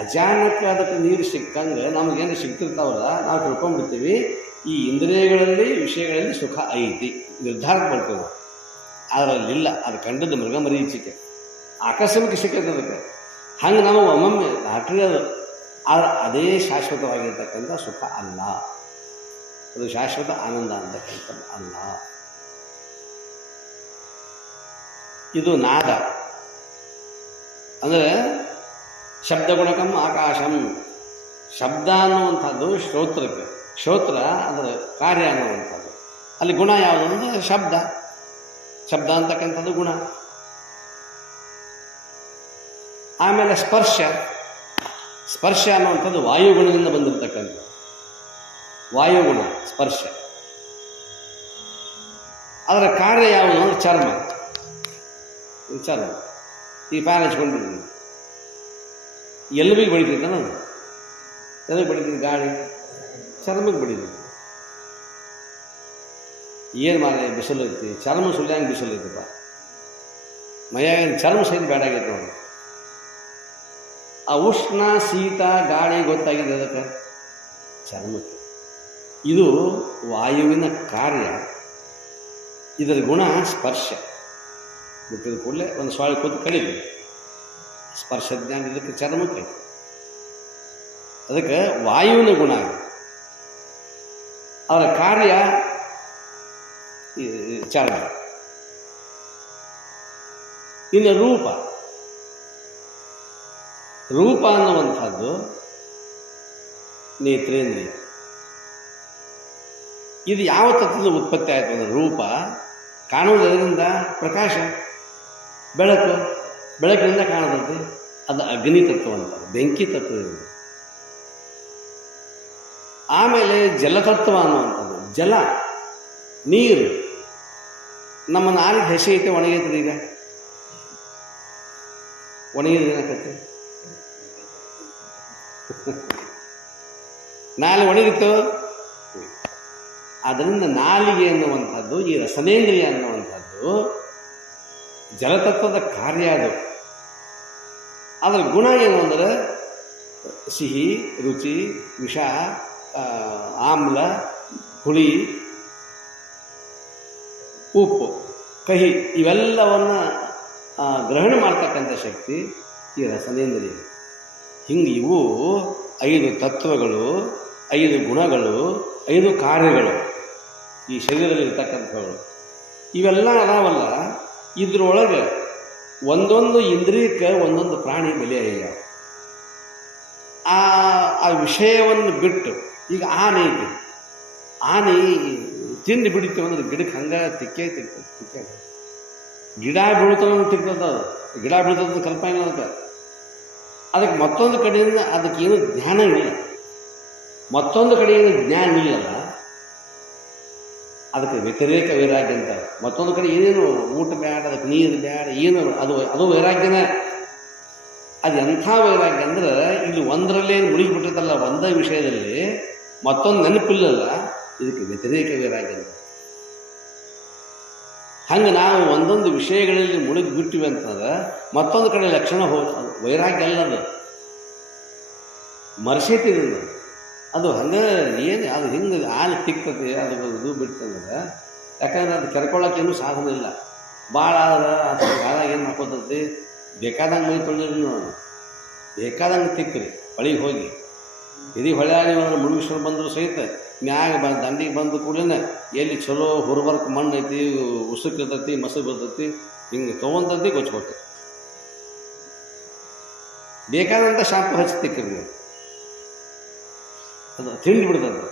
ಅಚಾನಕ್ ಅದಕ್ಕೆ ನೀರು ಸಿಕ್ಕಂಗೆ ನಮಗೇನು ಸಿಗ್ತಿರ್ತಾವಲ್ಲ, ನಾವು ತಿಳ್ಕೊಂಡ್ಬಿಡ್ತೀವಿ ಈ ಇಂದ್ರಿಯಗಳಲ್ಲಿ, ವಿಷಯಗಳಲ್ಲಿ ಸುಖ ಐತಿ, ನಿರ್ಧಾರಕ್ಕೆ ಬರ್ತದೆ. ಅದರಲ್ಲಿಲ್ಲ. ಅದು ಕಂಡದ್ದು ಮೃಗ ಮರೀಚಿಕೆ, ಆಕಸ್ಮಿಕ ಸಿಕ್ಕೈತೆ ಅದಕ್ಕೆ. ಹಂಗೆ ನಮಗೆ ಒಮ್ಮೊಮ್ಮೆ ಲಾಟ್ರಿ ಅದು. ಆದರೆ ಅದೇ ಶಾಶ್ವತವಾಗಿರ್ತಕ್ಕಂಥ ಸುಖ ಅಲ್ಲ, ಅದು ಶಾಶ್ವತ ಆನಂದ ಅಂತಕ್ಕಂಥದ್ದು ಅಲ್ಲ. ಇದು ನಾದ ಅಂದರೆ ಶಬ್ದಗುಣಕಂ ಆಕಾಶಂ. ಶಬ್ದ ಅನ್ನುವಂಥದ್ದು ಶ್ರೋತ್ರಕ್ಕೆ, ಶ್ರೋತ್ರ ಅದರ ಕಾರ್ಯ ಅನ್ನುವಂಥದ್ದು. ಅಲ್ಲಿ ಗುಣ ಯಾವುದು ಅಂದರೆ ಶಬ್ದ ಅಂತಕ್ಕಂಥದ್ದು ಗುಣ. ಆಮೇಲೆ ಸ್ಪರ್ಶ ಅನ್ನುವಂಥದ್ದು ವಾಯುಗುಣದಿಂದ ಬಂದಿರತಕ್ಕಂಥ ವಾಯುಗುಣ ಸ್ಪರ್ಶ. ಅದರ ಕಾರ್ಯ ಯಾವುದು ಅಂದರೆ ಚರ್ಮ. ಈ ಫ್ಯಾನ್ ಹಚ್ಕೊಂಡಿದ್ದೀನಿ, ಎಲ್ಲಿಗೆ ಬಡಿತಿದ್ದ ನಾನು, ಎಲ್ಲಿಗೆ ಬಡಿತೀನಿ? ಗಾಳಿ ಚರ್ಮಕ್ಕೆ ಬಡಿತೀನಿ. ಏನು ಮಾರೆ ಬಿಸಿಲು ಐತಿ, ಚರ್ಮ ಸುಳ್ಳ್ಯಾಂಗೆ ಬಿಸಿಲು ಐತಪ್ಪ. ಮೈಯಾಗ ಚರ್ಮ ಸಹಿತ ಬೇಡಾಗೈತೆ ನೋಡಿ. ಆ ಉಷ್ಣ ಶೀತ ಗಾಳಿ ಗೊತ್ತಾಗಿದೆ ಅದಕ್ಕೆ ಚರ್ಮಕ್ಕೆ. ಇದು ವಾಯುವಿನ ಕಾರ್ಯ, ಇದರ ಗುಣ ಸ್ಪರ್ಶ. ಬಿಟ್ಟಿದ ಕೂಡಲೇ ಒಂದು ಸೊಳ್ಳೆ ಕೂತು ಕಡಿಮೆ ಸ್ಪರ್ಶ ಜ್ಞಾನ ಇದಕ್ಕೆ ಚರ್ಮಕ್ಕೆ. ಅದಕ್ಕೆ ವಾಯುವಿನ ಗುಣ ಅವರ ಕಾರ್ಯ ಚರ್ಮ. ಇನ್ನು ರೂಪ ಅನ್ನುವಂಥದ್ದು ನೇತ್ರೇಂದ್ರಿಯ. ಇದು ಯಾವ ತತ್ವದ ಉತ್ಪತ್ತಿ ಆಯಿತು ಅಂದರೆ ರೂಪ ಕಾಣುವುದರಿಂದ ಪ್ರಕಾಶ, ಬೆಳಕಿನಿಂದ ಕಾಣುತ್ತೆ. ಅದು ಅಗ್ನಿ ತತ್ವ ಅಂತ, ಬೆಂಕಿ ತತ್ವದಿಂದ. ಆಮೇಲೆ ಜಲತತ್ವ ಅನ್ನುವಂಥದ್ದು, ಜಲ ನೀರು. ನಮ್ಮ ನಾಲಿಗೆ ಹಸಿ ಐತೆ, ಒಣಗೈತದೆ. ಈಗ ಒಣಗಿದ್ರೆ ಏನಾಗತ್ತೆ? ನಾಲಿಗೆ ಒಣಗಿತ್ತು. ಅದರಿಂದ ನಾಲಿಗೆ ಅನ್ನುವಂಥದ್ದು, ಈ ರಸನೇಂದ್ರಿಯ ಅನ್ನುವಂಥದ್ದು ಜಲತತ್ವದ ಕಾರ್ಯ. ಅದು ಅದರ ಗುಣ ಏನು ಅಂದರೆ ಸಿಹಿ, ರುಚಿ, ವಿಷ, ಆಮ್ಲ, ಹುಳಿ, ಉಪ್ಪು, ಕಹಿ ಇವೆಲ್ಲವನ್ನು ಗ್ರಹಣ ಮಾಡ್ತಕ್ಕಂಥ ಶಕ್ತಿ ಈ ರಸನೇಂದ್ರಿಯ. ಹಿಂಗೆ ಇವು 5 ತತ್ವಗಳು, 5 ಗುಣಗಳು, 5 ಕಾರ್ಯಗಳು ಈ ಶರೀರದಲ್ಲಿ ಇರ್ತಕ್ಕಂಥಗಳು. ಇವೆಲ್ಲ ಅದಾವಲ್ಲ, ಇದ್ರೊಳಗೆ ಒಂದೊಂದು ಇಂದ್ರಿಯಕ್ಕೆ ಒಂದೊಂದು ಪ್ರಾಣಿ ಬೆಲೆ ಆಗ್ಯಾವ. ಆ ವಿಷಯವನ್ನು ಬಿಟ್ಟು ಈಗ ಆನೆ ಇದೆ, ಆನೆ ತಿಂದು ಬಿಡ್ತೀವಿ ಅಂದ್ರೆ ಗಿಡಕ್ಕೆ ಹಂಗೆ ತಿಕ್ಕೆ ಗಿಡ ಬೀಳ್ತಾನ ತಿಕ್ತದ. ಗಿಡ ಬೀಳ್ತದ ಕಲ್ಪನೆ ಅದಕ್ಕೆ ಮತ್ತೊಂದು ಕಡೆಯಿಂದ ಅದಕ್ಕೇನು ಜ್ಞಾನ ಇಲ್ಲ, ಮತ್ತೊಂದು ಕಡೆಯಿಂದ ಜ್ಞಾನ ಇಲ್ಲಲ್ಲ, ಅದಕ್ಕೆ ವ್ಯತಿರೇಕ ವೈರಾಗ್ಯ ಅಂತ. ಮತ್ತೊಂದು ಕಡೆ ಏನೇನು ಊಟ ಬ್ಯಾಡ, ಅದಕ್ಕೆ ನೀರು ಬ್ಯಾಡ, ಏನು ಅದು ವೈರಾಗ್ಯನ. ಅದು ಎಂಥ ವೈರಾಗ್ಯ ಅಂದ್ರೆ ಇಲ್ಲಿ ಒಂದರಲ್ಲೇ ಮುಳುಗಿಬಿಟ್ಟಿರ್ತಲ್ಲ, ಒಂದೇ ವಿಷಯದಲ್ಲಿ ಮತ್ತೊಂದು ನೆನಪಿಲ್ಲಲ್ಲ, ಇದಕ್ಕೆ ವ್ಯತಿರೇಕ ವೈರಾಗ್ಯ ಅಂತ. ಹಂಗೆ ನಾವು ಒಂದೊಂದು ವಿಷಯಗಳಲ್ಲಿ ಮುಳುಗಿ ಬಿಟ್ಟಿವಿ ಅಂತಂದ್ರೆ ಮತ್ತೊಂದು ಕಡೆ ಲಕ್ಷಣ ವೈರಾಗ್ಯ ಅಲ್ಲದು, ಮರ್ಸೈತಿದ ಅದು. ಹಂಗೆ ಏನು ಅದು ಹಿಂಗೆ ಆನೆ ತಿಕ್ತದೆ, ಅದು ಇದು ಬಿಡ್ತಂದ್ರೆ, ಯಾಕಂದ್ರೆ ಅದು ಕೆರ್ಕೊಳ್ಳೋಕ್ಕೇನು ಸಾಧನ ಇಲ್ಲ. ಭಾಳ ಆದ್ರೆ ಅದು ಭಾಳ ಏನು ಮಾಡ್ಕೋತೈತಿ, ಬೇಕಾದಂಗೆ ಮೈ ತೊಳೆದ್ರಿ ನೀವು, ಬೇಕಾದಂಗೆ ತಿಕ್ಕ್ರಿ ಹೊಳಿಗೆ ಹೋಗಿ. ಇಡೀ ಹೊಳೆ ನೀವು ಮುಳುಗಿಸ್ಕೊಂಡು ಬಂದರೂ ಸಹಿತ ಮ್ಯಾಗ ದಂಡಿಗೆ ಬಂದು ಕೂಡಲೇ ಎಲ್ಲಿ ಚಲೋ ಹುರ್ಬರ್ಕ್ ಮಣ್ಣು ಐತಿ, ಉಸುಕ್ ಇರ್ತೈತಿ, ಮೊಸರು ಬರ್ತೈತಿ, ಹಿಂಗೆ ತೊಗೊಂತಂತಿ ಗೊಚ್ಕೋತೈತಿ. ಬೇಕಾದಂಥ ಶಾಂಪು ಹಚ್ಚಿ ತಿಕ್ಕ್ರಿ ನೀವು, ಅದು ತಿಂಡಿ ಬಿಡ್ತದೆ.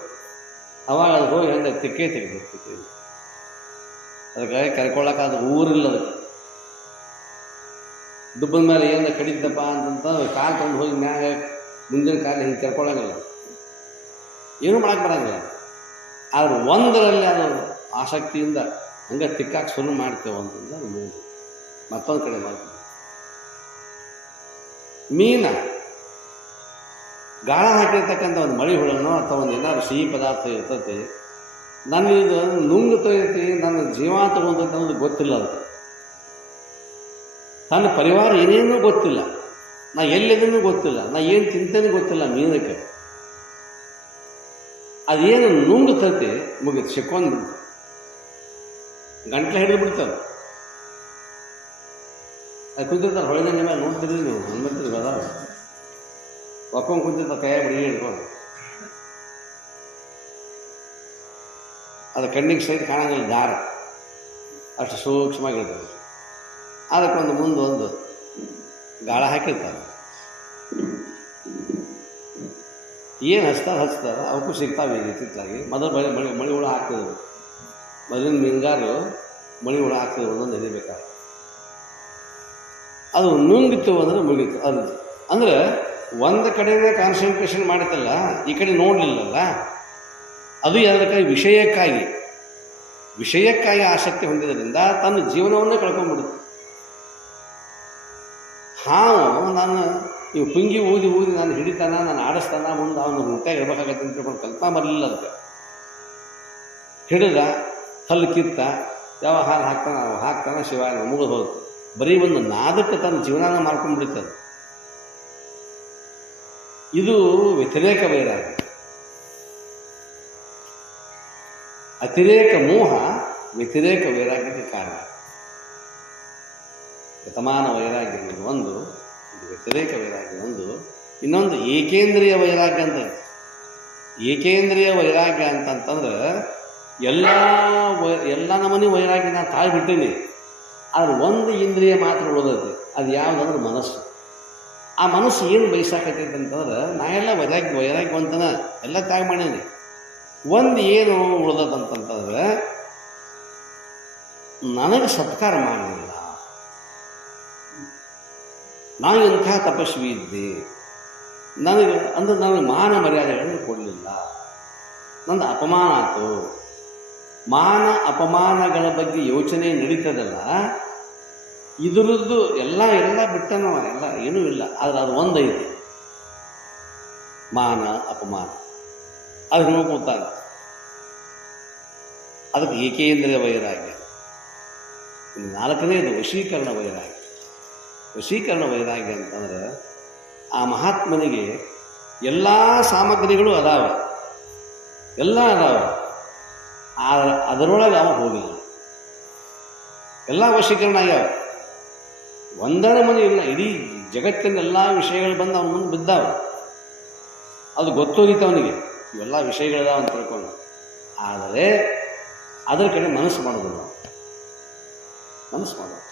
ಅವಾಗ ಅದು ಹೋಗಿ ಹಂಗೆ ತಿಕ್ಕೇ ತೆಗಿತೈತಿ. ಅದಕ್ಕೆ ಕರ್ಕೊಳ್ಳೋಕೆ ಅದು ಊರಿಲ್ಲ. ಅದಕ್ಕೆ ದುಬ್ಬದ ಮೇಲೆ ಏನು ಕಡಿತಪ್ಪ ಅಂತಂತ ಕಾಲು ತಂದು ಹೋಗಿ ಮ್ಯಾಗ ಮುಂದಿನ ಕಾಲು ಹಿಂಗೆ ಕರ್ಕೊಳ್ಳೋಂಗಿಲ್ಲ, ಏನೂ ಮಾಡಕ್ಕೆ ಬರೋಂಗಿಲ್ಲ. ಆದ್ರೆ ಒಂದರಲ್ಲಿ ಅದು ಆಸಕ್ತಿಯಿಂದ ಹಂಗೆ ತಿಕ್ಕಾಕೆ ಶುರು ಮಾಡ್ತೇವೆ ಅಂತಂದ್ರೆ ಅದು ಮತ್ತೊಂದು ಕಡೆ ಮಾಡ್ತೀವಿ. ಮೀನ ಗಾಳ ಹಾಕಿರ್ತಕ್ಕಂಥ ಒಂದು ಮಳಿ ಹುಳನೋ ಅಥವಾ ಒಂದು ಏನಾದ್ರು ಸಿಹಿ ಪದಾರ್ಥ ಇರ್ತೈತಿ, ನನಗೆ ನುಂಗು ತೊಯ್ತೈತಿ, ನನ್ನ ಜೀವ ತಗೊಂತೈತಿ ಅನ್ನೋದು ಗೊತ್ತಿಲ್ಲ. ಅದಕ್ಕೆ ನನ್ನ ಪರಿವಾರ ಏನೇನೂ ಗೊತ್ತಿಲ್ಲ, ನಾ ಎಲ್ಲಿದೂ ಗೊತ್ತಿಲ್ಲ, ನಾ ಏನು ತಿಂತೇನೆ ಗೊತ್ತಿಲ್ಲ. ಮೀನಕ್ಕೆ ಅದೇನು ನುಂಗುತ್ತೈತಿ ಮುಗಿತು, ಸಿಕ್ಕೊಂದು ಬಿಡ್ತು, ಗಂಟ್ಲೆ ಹಿಡಿದು ಬಿಡ್ತದೆ. ಅದು ಕುಂತಿರ್ತಾರೆ ಹೊಳೆದ ಮೇಲೆ ನೋಡ್ತಿರ್ಲಿ ನೀವು, ಅನ್ಬರ್ತೀರಿ ಅದಾವ ಒಕ್ಕೊಂಡ್ ಕುಂತಿರ್ತಾರೆ ಕೈಯಾಗ ಬಿಡಿ ಹಿಡ್ಕೊಂಡು. ಅದು ಕಣ್ಣಿಗೆ ಸಹಿತ ಕಾಣಂಗಿಲ್ಲ, ದಾರ ಅಷ್ಟು ಸೂಕ್ಷ್ಮವಾಗಿರ್ತದೆ. ಅದಕ್ಕೊಂದು ಮುಂದೊಂದು ಗಾಳ ಹಾಕಿರ್ತಾರೆ. ಏನು ಹಚ್ತಾರೆ ಅವಕ್ಕೂ ಸಿಗ್ತಾವೆ. ಈಗ ಇತ್ತಿತ್ತಾಗಿ ಮೊದಲು ಮಳಿ ಹುಳ ಹಾಕ್ತಿದ್ರು, ಮೊದಲಿನ ಮೀನುಗಾರರು ಮಳಿ ಹುಳ ಹಾಕ್ತಿದ್ರು, ಒಂದೊಂದು ಹಿಡಿಬೇಕಾದ್ರೆ. ಅದು ನುಂಗಿತ್ತು ಅಂದ್ರೆ ಮುಗೀತು. ಅದು ಅಂದರೆ ಒಂದು ಕಡೆಯಿಂದ ಕಾನ್ಸಂಟ್ರೇಷನ್ ಮಾಡಿತ್ತಲ್ಲ, ಈ ಕಡೆ ನೋಡಲಿಲ್ಲಲ್ಲ. ಅದು ಅದಕ್ಕಾಗಿ ವಿಷಯಕ್ಕಾಗಿ ಆಸಕ್ತಿ ಹೊಂದಿದ್ದರಿಂದ ತನ್ನ ಜೀವನವನ್ನೇ ಕಳ್ಕೊಂಡ್ಬಿಡುತ್ತೆ. ಹಾವು ನಾನು ಇವು ಪುಂಗಿ ಊದಿ ನಾನು ಹಿಡಿತಾನ, ನಾನು ಆಡಿಸ್ತಾನ, ಮುಂದೆ ಅವನು ಮುಟ್ಟಾಗ ಇರ್ಬೇಕಾಗತ್ತೆ ಅಂತ ತಿಳ್ಕೊಂಡು ಕಲ್ಪನಾ ಬರಲಿಲ್ಲ. ಅದಕ್ಕೆ ಹಿಡಿದ ಹಲ್ಲು ಕಿತ್ತ ಯಾವ ಹಾಲು ಹಾಕ್ತಾನ ಶಿವಾಯ ಮುಗಿದು ಹೋಗುತ್ತೆ. ಬರೀ ಒಂದು ನಾದಕ್ಕೆ ತನ್ನ ಜೀವನ ಮಾಡ್ಕೊಂಡ್ಬಿಡುತ್ತದೆ. ಇದು ವ್ಯತಿರೇಕ ವೈರಾಗ್ಯ. ಅತಿರೇಕ ಮೋಹ ವ್ಯತಿರೇಕ ವೈರಾಗ್ಯಕ್ಕೆ ಕಾರಣ. ಯತಮಾನ ವೈರಾಗ್ಯ ಒಂದು, ಇದು ವ್ಯತಿರೇಕ ವೈರಾಗ್ಯ ಒಂದು. ಇನ್ನೊಂದು ಏಕೇಂದ್ರಿಯ ವೈರಾಗ್ಯ ಅಂತ. ಏಕೇಂದ್ರಿಯ ವೈರಾಗ್ಯ ಅಂತಂತಂದ್ರೆ ಎಲ್ಲ ನಮೂನಿ ವೈರಾಗ್ಯ ನಾನು ತಾಳ್ಬಿಟ್ಟೀನಿ, ಆದ್ರೆ ಒಂದು ಇಂದ್ರಿಯ ಮಾತ್ರ ಉಳಿದೈತಿ. ಅದು ಯಾವುದಂದ್ರೆ ಮನಸ್ಸು. ಆ ಮನಸ್ಸು ಏನು ಬಯಸಾಕತ್ತೈತೆ ಅಂತಂದ್ರೆ ನಾ ಎಲ್ಲ ವೈರಾಗ್ಯವಂತನ ಎಲ್ಲ ತ್ಯಾಗ ಮಾಡೀನಿ. ಒಂದು ಏನು ಉಳ್ದದಂತಂತಂದ್ರೆ ನನಗೆ ಸತ್ಕಾರ ಮಾಡಲಿಲ್ಲ, ನಾನು ಇಂಥ ತಪಸ್ವಿ ಇದ್ದೆ, ನನಗೆ ಮಾನ ಮರ್ಯಾದೆಗಳನ್ನು ಕೊಡಲಿಲ್ಲ, ನಂದು ಅಪಮಾನ ಆಯಿತು. ಮಾನ ಅಪಮಾನಗಳ ಬಗ್ಗೆ ಯೋಚನೆ ನಡೀತದಲ್ಲ, ಇದರದ್ದು ಎಲ್ಲ ಬಿಟ್ಟನವ, ಎಲ್ಲ ಏನೂ ಇಲ್ಲ. ಆದರೆ ಅದು ಒಂದೈತಿ, ಮಾನ ಅಪಮಾನ. ಅದು ನಿಮಗೆ ಗೊತ್ತಾಗ. ಅದಕ್ಕೆ ಏಕೇಂದ್ರಿಯ ವೈರಾಗ್ಯ. 4ನೇದು ವಶೀಕರಣ ವೈರಾಗ್ಯ. ವಶೀಕರಣ ವೈರಾಗ್ಯ ಅಂತಂದ್ರೆ ಆ ಮಹಾತ್ಮನಿಗೆ ಎಲ್ಲ ಸಾಮಗ್ರಿಗಳು ಅದಾವ, ಎಲ್ಲ ಅದಾವ, ಆದರೆ ಅದರೊಳಗೆ ಅವ ಹೋಗಿಲ್ಲ. ಎಲ್ಲ ವಶೀಕರಣ ಆಗ್ಯಾವ, ಒಂದರ ಮನೆ ಇಲ್ಲ. ಇಡೀ ಜಗತ್ತಿನ ಎಲ್ಲ ವಿಷಯಗಳು ಬಂದು ಅವನ ಮುಂದೆ ಬಿದ್ದಾವ. ಅದು ಗೊತ್ತೋಗಿತ್ತು ಅವನಿಗೆ, ಇವೆಲ್ಲ ವಿಷಯಗಳದಾವ ಅಂತ ತಿಳ್ಕೊಂಡು. ಆದರೆ ಅದರ ಕಡೆ ಮನಸ್ಸು ಮಾಡೋದಿಲ್ಲ, ಮನಸ್ಸು ಮಾಡೋದು.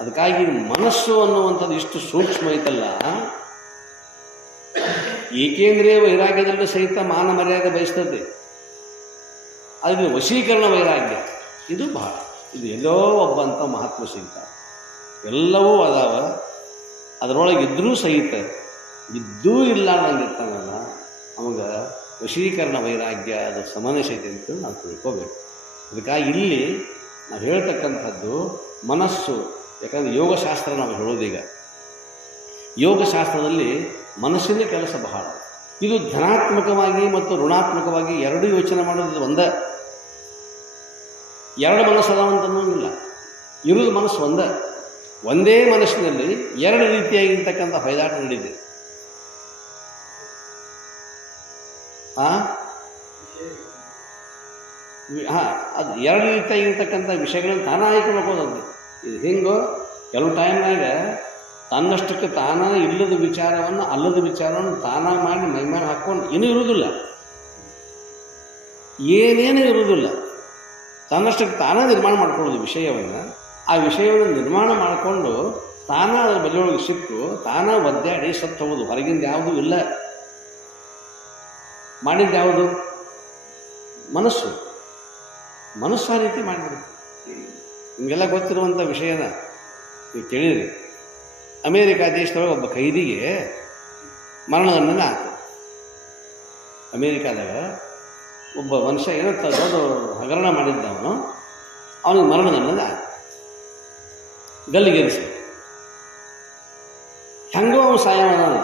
ಅದಕ್ಕಾಗಿ ಮನಸ್ಸು ಅನ್ನುವಂಥದ್ದು ಇಷ್ಟು ಸೂಕ್ಷ್ಮ ಐತಲ್ಲ. ಏಕೇಂದ್ರಿಯ ವೈರಾಗ್ಯದಲ್ಲೂ ಸಹಿತ ಮಾನ ಮರ್ಯಾದೆ ಬಯಸ್ತದೆ. ಅದಕ್ಕೆ ವಶೀಕರಣ ವೈರಾಗ್ಯ ಇದು ಬಹಳ, ಇದು ಎಲ್ಲೋ ಒಬ್ಬ ಅಂತ ಮಹಾತ್ಮ ಸಿಗ್ತಾರೆ. ಎಲ್ಲವೂ ಅದಾವ, ಅದರೊಳಗೆ ಇದ್ರೂ ಸಹಿತ ಇದ್ದೂ ಇಲ್ಲ ಅನ್ನಂಗಿರ್ತಾನಲ್ಲ, ಅವಾಗ ವಶೀಕರಣ ವೈರಾಗ್ಯ ಅದು ಸಮನ್ವಯತೆ ಅಂತ ನಾವು ತಿಳ್ಕೋಬೇಕು. ಅದಕ್ಕಾಗಿ ಇಲ್ಲಿ ನಾವು ಹೇಳ್ತಕ್ಕಂಥದ್ದು ಮನಸ್ಸು. ಯಾಕಂದರೆ ಯೋಗಶಾಸ್ತ್ರ ನಾವು ಹೇಳೋದೀಗ, ಯೋಗಶಾಸ್ತ್ರದಲ್ಲಿ ಮನಸ್ಸಿನ ಕೆಲಸ ಬಹಳ. ಇದು ಧನಾತ್ಮಕವಾಗಿ ಮತ್ತು ಋಣಾತ್ಮಕವಾಗಿ ಎರಡೂ ಯೋಚನೆ ಮಾಡೋದು ಒಂದೇ. ಎರಡು ಮನಸ್ಸು ಅದಾವಂತನ್ನೋಂಗಿಲ್ಲ, ಇರೋದು ಮನಸ್ಸು ಒಂದೇ. ಒಂದೇ ಮನಸ್ಸಿನಲ್ಲಿ ಎರಡು ರೀತಿಯಾಗಿರ್ತಕ್ಕಂಥ ಹೊಯ್ದಾಟ ನಡೆದಿದೆ. ಅದು ಎರಡು ರೀತಿಯಾಗಿರ್ತಕ್ಕಂಥ ವಿಷಯಗಳನ್ನು ತಾನೇ ಆಯ್ಕೆ ಮಾಡ್ಕೋದಂತೆ. ಇದು ಹೆಂಗೋ ಕೆಲವು ಟೈಮ್ನಾಗ ತನ್ನಷ್ಟಕ್ಕೆ ತಾನ ಇಲ್ಲದ ವಿಚಾರವನ್ನು ಅಲ್ಲದ ವಿಚಾರವನ್ನು ತಾನಾಗಿ ಮಾಡಿ ಮೈಮೇಲೆ ಹಾಕ್ಕೊಂಡು ಏನೂ ಇರುವುದಿಲ್ಲ, ಏನೇನೂ ಇರುವುದಿಲ್ಲ. ತನ್ನಷ್ಟಕ್ಕೆ ತಾನೇ ನಿರ್ಮಾಣ ಮಾಡ್ಕೊಳ್ಳೋದು ವಿಷಯವನ್ನು. ಆ ವಿಷಯವನ್ನು ನಿರ್ಮಾಣ ಮಾಡಿಕೊಂಡು ತಾನ ಅದರ ಬಲಿಯೊಳಗೆ ಸಿಕ್ಕು ತಾನ ಒದ್ದಾಡಿ ಸತ್ತು ಹೋಗೋದು. ಹೊರಗಿಂದ ಯಾವುದೂ ಇಲ್ಲ, ಮಾಡಿದ್ದು ಯಾವುದು? ಮನಸ್ಸು. ಮನಸ್ಸು ಆ ರೀತಿ ಮಾಡಿಬಿಡುತ್ತೆ. ನಿಮಗೆಲ್ಲ ಗೊತ್ತಿರುವಂಥ ವಿಷಯನ ನೀವು ಕೇಳಿದ್ರಿ. ಅಮೇರಿಕಾ ದೇಶದೊಳಗೆ ಒಬ್ಬ ಖೈದಿಗೆ ಮರಣದಂಡನೆ ಆಯ್ತು. ಅಮೇರಿಕಾದಾಗ ಒಬ್ಬ ಮನುಷ್ಯ ಏನೋ ದೊಡ್ಡ ಹಗರಣ ಮಾಡಿದ್ದವನು, ಅವನಿಗೆ ಮರಣದಂಡನೆ ಆಯ್ತು, ಗಲ್ಲಿಗೇರಿಸಿ. ಹೆಂಗೋ ಅವನು ಸಾಯ ಮಾಡೋಣ,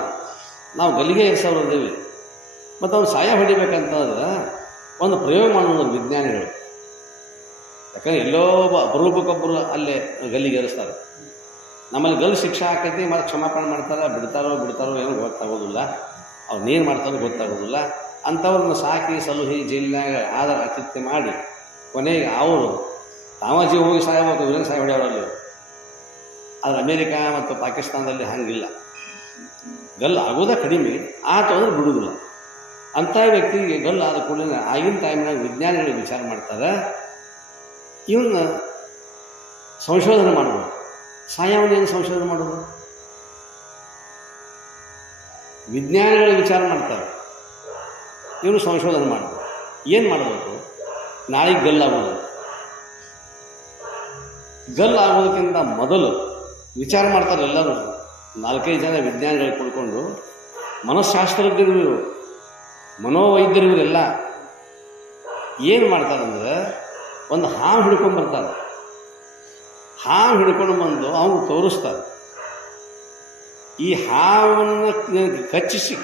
ನಾವು ಗಲ್ಲಿಗೆ ಏರಿಸೋರಿದ್ದೀವಿ. ಮತ್ತು ಅವನು ಸಾಯ ಹೊಡಿಬೇಕಂತಂದ್ರೆ ಒಂದು ಪ್ರಯೋಗ ಮಾಡೋದು ವಿಜ್ಞಾನಿಗಳು. ಯಾಕಂದ್ರೆ ಎಲ್ಲೋ ಅಪರೂಪಕ್ಕೊಬ್ಬರು ಅಲ್ಲೇ ಗಲ್ಲಿಗೇರಿಸ್ತಾರೆ. ನಮ್ಮಲ್ಲಿ ಗಲ್ಲು ಶಿಕ್ಷೆ ಹಾಕೈತಿ, ಮತ್ತು ಕ್ಷಮಾಪಣೆ ಮಾಡ್ತಾರೆ, ಬಿಡ್ತಾರೋ ಏನೋ ಗೊತ್ತಾಗೋದಿಲ್ಲ. ಅವ್ರು ನೀರು ಮಾಡ್ತಾರೋ ಗೊತ್ತಾಗೋದಿಲ್ಲ. ಅಂಥವ್ರನ್ನ ಸಾಕಿ ಸಲುಹಿ ಜೈಲಿನಾಗ ಆಧಾರ ಆತಿಥ್ಯ ಮಾಡಿ ಕೊನೆಗೆ ಅವರು ತಾವಾಜಿ ಹೋಗಿ ಸಾಯಬೇಕು, ಇವರಿಗೆ ಸಾಯ ಹೊಡೆಯೋರಲ್ಲಿ. ಆದರೆ ಅಮೇರಿಕಾ ಮತ್ತು ಪಾಕಿಸ್ತಾನದಲ್ಲಿ ಹಂಗಿಲ್ಲ, ಗಲ್ಲು ಆಗೋದೇ ಕಡಿಮೆ, ಆತು ಅಂದ್ರೆ ಬಿಡುವುದಿಲ್ಲ. ಅಂಥ ವ್ಯಕ್ತಿಗೆ ಗಲ್ಲು ಆದ ಕೂಡಲೇ ಆಗಿನ ಟೈಮ್ನಾಗ ವಿಜ್ಞಾನಿಗಳು ವಿಚಾರ ಮಾಡ್ತಾರೆ, ಇವನ್ನ ಸಂಶೋಧನೆ ಮಾಡ್ಬೋದು. ಸಾಯವನ್ನೇನು ಸಂಶೋಧನೆ ಮಾಡೋದು? ವಿಜ್ಞಾನಿಗಳು ವಿಚಾರ ಮಾಡ್ತಾರೆ, ಇವನು ಸಂಶೋಧನೆ ಮಾಡ್ಬೋದು. ಏನು ಮಾಡಬೇಕು? ನಾಳೆಗೆ ಗಲ್ಲಾಗೋದು. ಗಲ್ಲಾಗೋದಕ್ಕಿಂತ ಮೊದಲು ವಿಚಾರ ಮಾಡ್ತಾರೆ ಎಲ್ಲರೂ. 4-5 ಜನ ವಿಜ್ಞಾನಿಗಳು ಕುಳ್ಕೊಂಡು, ಮನಃಶಾಸ್ತ್ರಜ್ಞರು, ಮನೋವೈದ್ಯರುಗಳೆಲ್ಲ ಏನು ಮಾಡ್ತಾರಂದ್ರೆ ಒಂದು ಹಾವು ಹಿಡ್ಕೊಂಡ್ಬರ್ತಾರೆ. ಹಾವು ಹಿಡ್ಕೊಂಡು ಬಂದು ಅವನು ತೋರಿಸ್ತಾರೆ. ಈ ಹಾವನ್ನು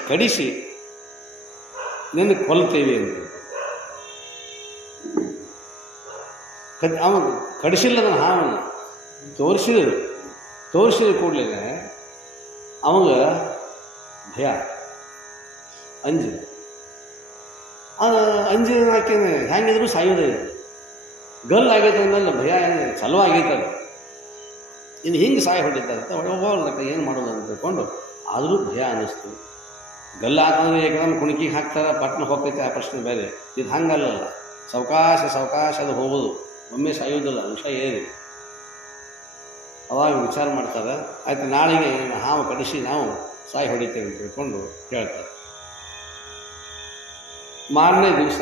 ಕಡಿಸಿ ನಿನ್ನ ಕೊಲ್ತೇವೆ ಅಂತ. ಅವನು ಕಡಿಸಿಲ್ಲ ನನ್ನ ಹಾವನ್ನು, ತೋರಿಸಿದ ಕೂಡಲೇ ಅವಾಗ ಭಯ, ಅಂಜಿದ. ಅಂಜಿದ ಹಾಕೇನೆ ಹೆಂಗಿದ್ರು ಸಾಯೋದೇ. ಗಲ್ಲು ಆಗೈತೆ ಅಂದಮೇಲೆ ಭಯ ಚಲೋ ಆಗೈತದ, ಇನ್ನು ಹಿಂಗೆ ಸಾಯ ಹೊಡಿತಾರೆ ಅಂತ ಹೋಗ್ಲಕ್ಕ ಏನು ಮಾಡೋದು ಅಂತ ತಿಳ್ಕೊಂಡು. ಆದರೂ ಭಯ ಅನ್ನಿಸ್ತು. ಗಲ್ಲಾತಂದ್ರೆ ಏಕದಮ್ ಕುಣಿಕಿಗೆ ಹಾಕ್ತಾರೆ, ಪಟ್ನ ಹೋಗ್ತೈತೆ, ಆ ಪ್ರಶ್ನೆ ಬೇರೆ. ಇದು ಹಂಗಲ್ಲಲ್ಲ, ಸಾವಕಾಶ ಅದು ಹೋಗೋದು, ಒಮ್ಮೆ ಸಾಯೋದಿಲ್ಲ, ವಿಷಯ ಏರಿ. ಅವಾಗ ವಿಚಾರ ಮಾಡ್ತಾರೆ, ಆಯ್ತು ನಾಳೆಗೆ ಹಾವು ಕಡಿಸಿ ನಾವು ಸಾಯಿ ಹೊಡಿತೇವೆ ಅಂತ ತಿಳ್ಕೊಂಡು ಹೇಳ್ತಾರೆ. ಮಾರನೇ ದಿವಸ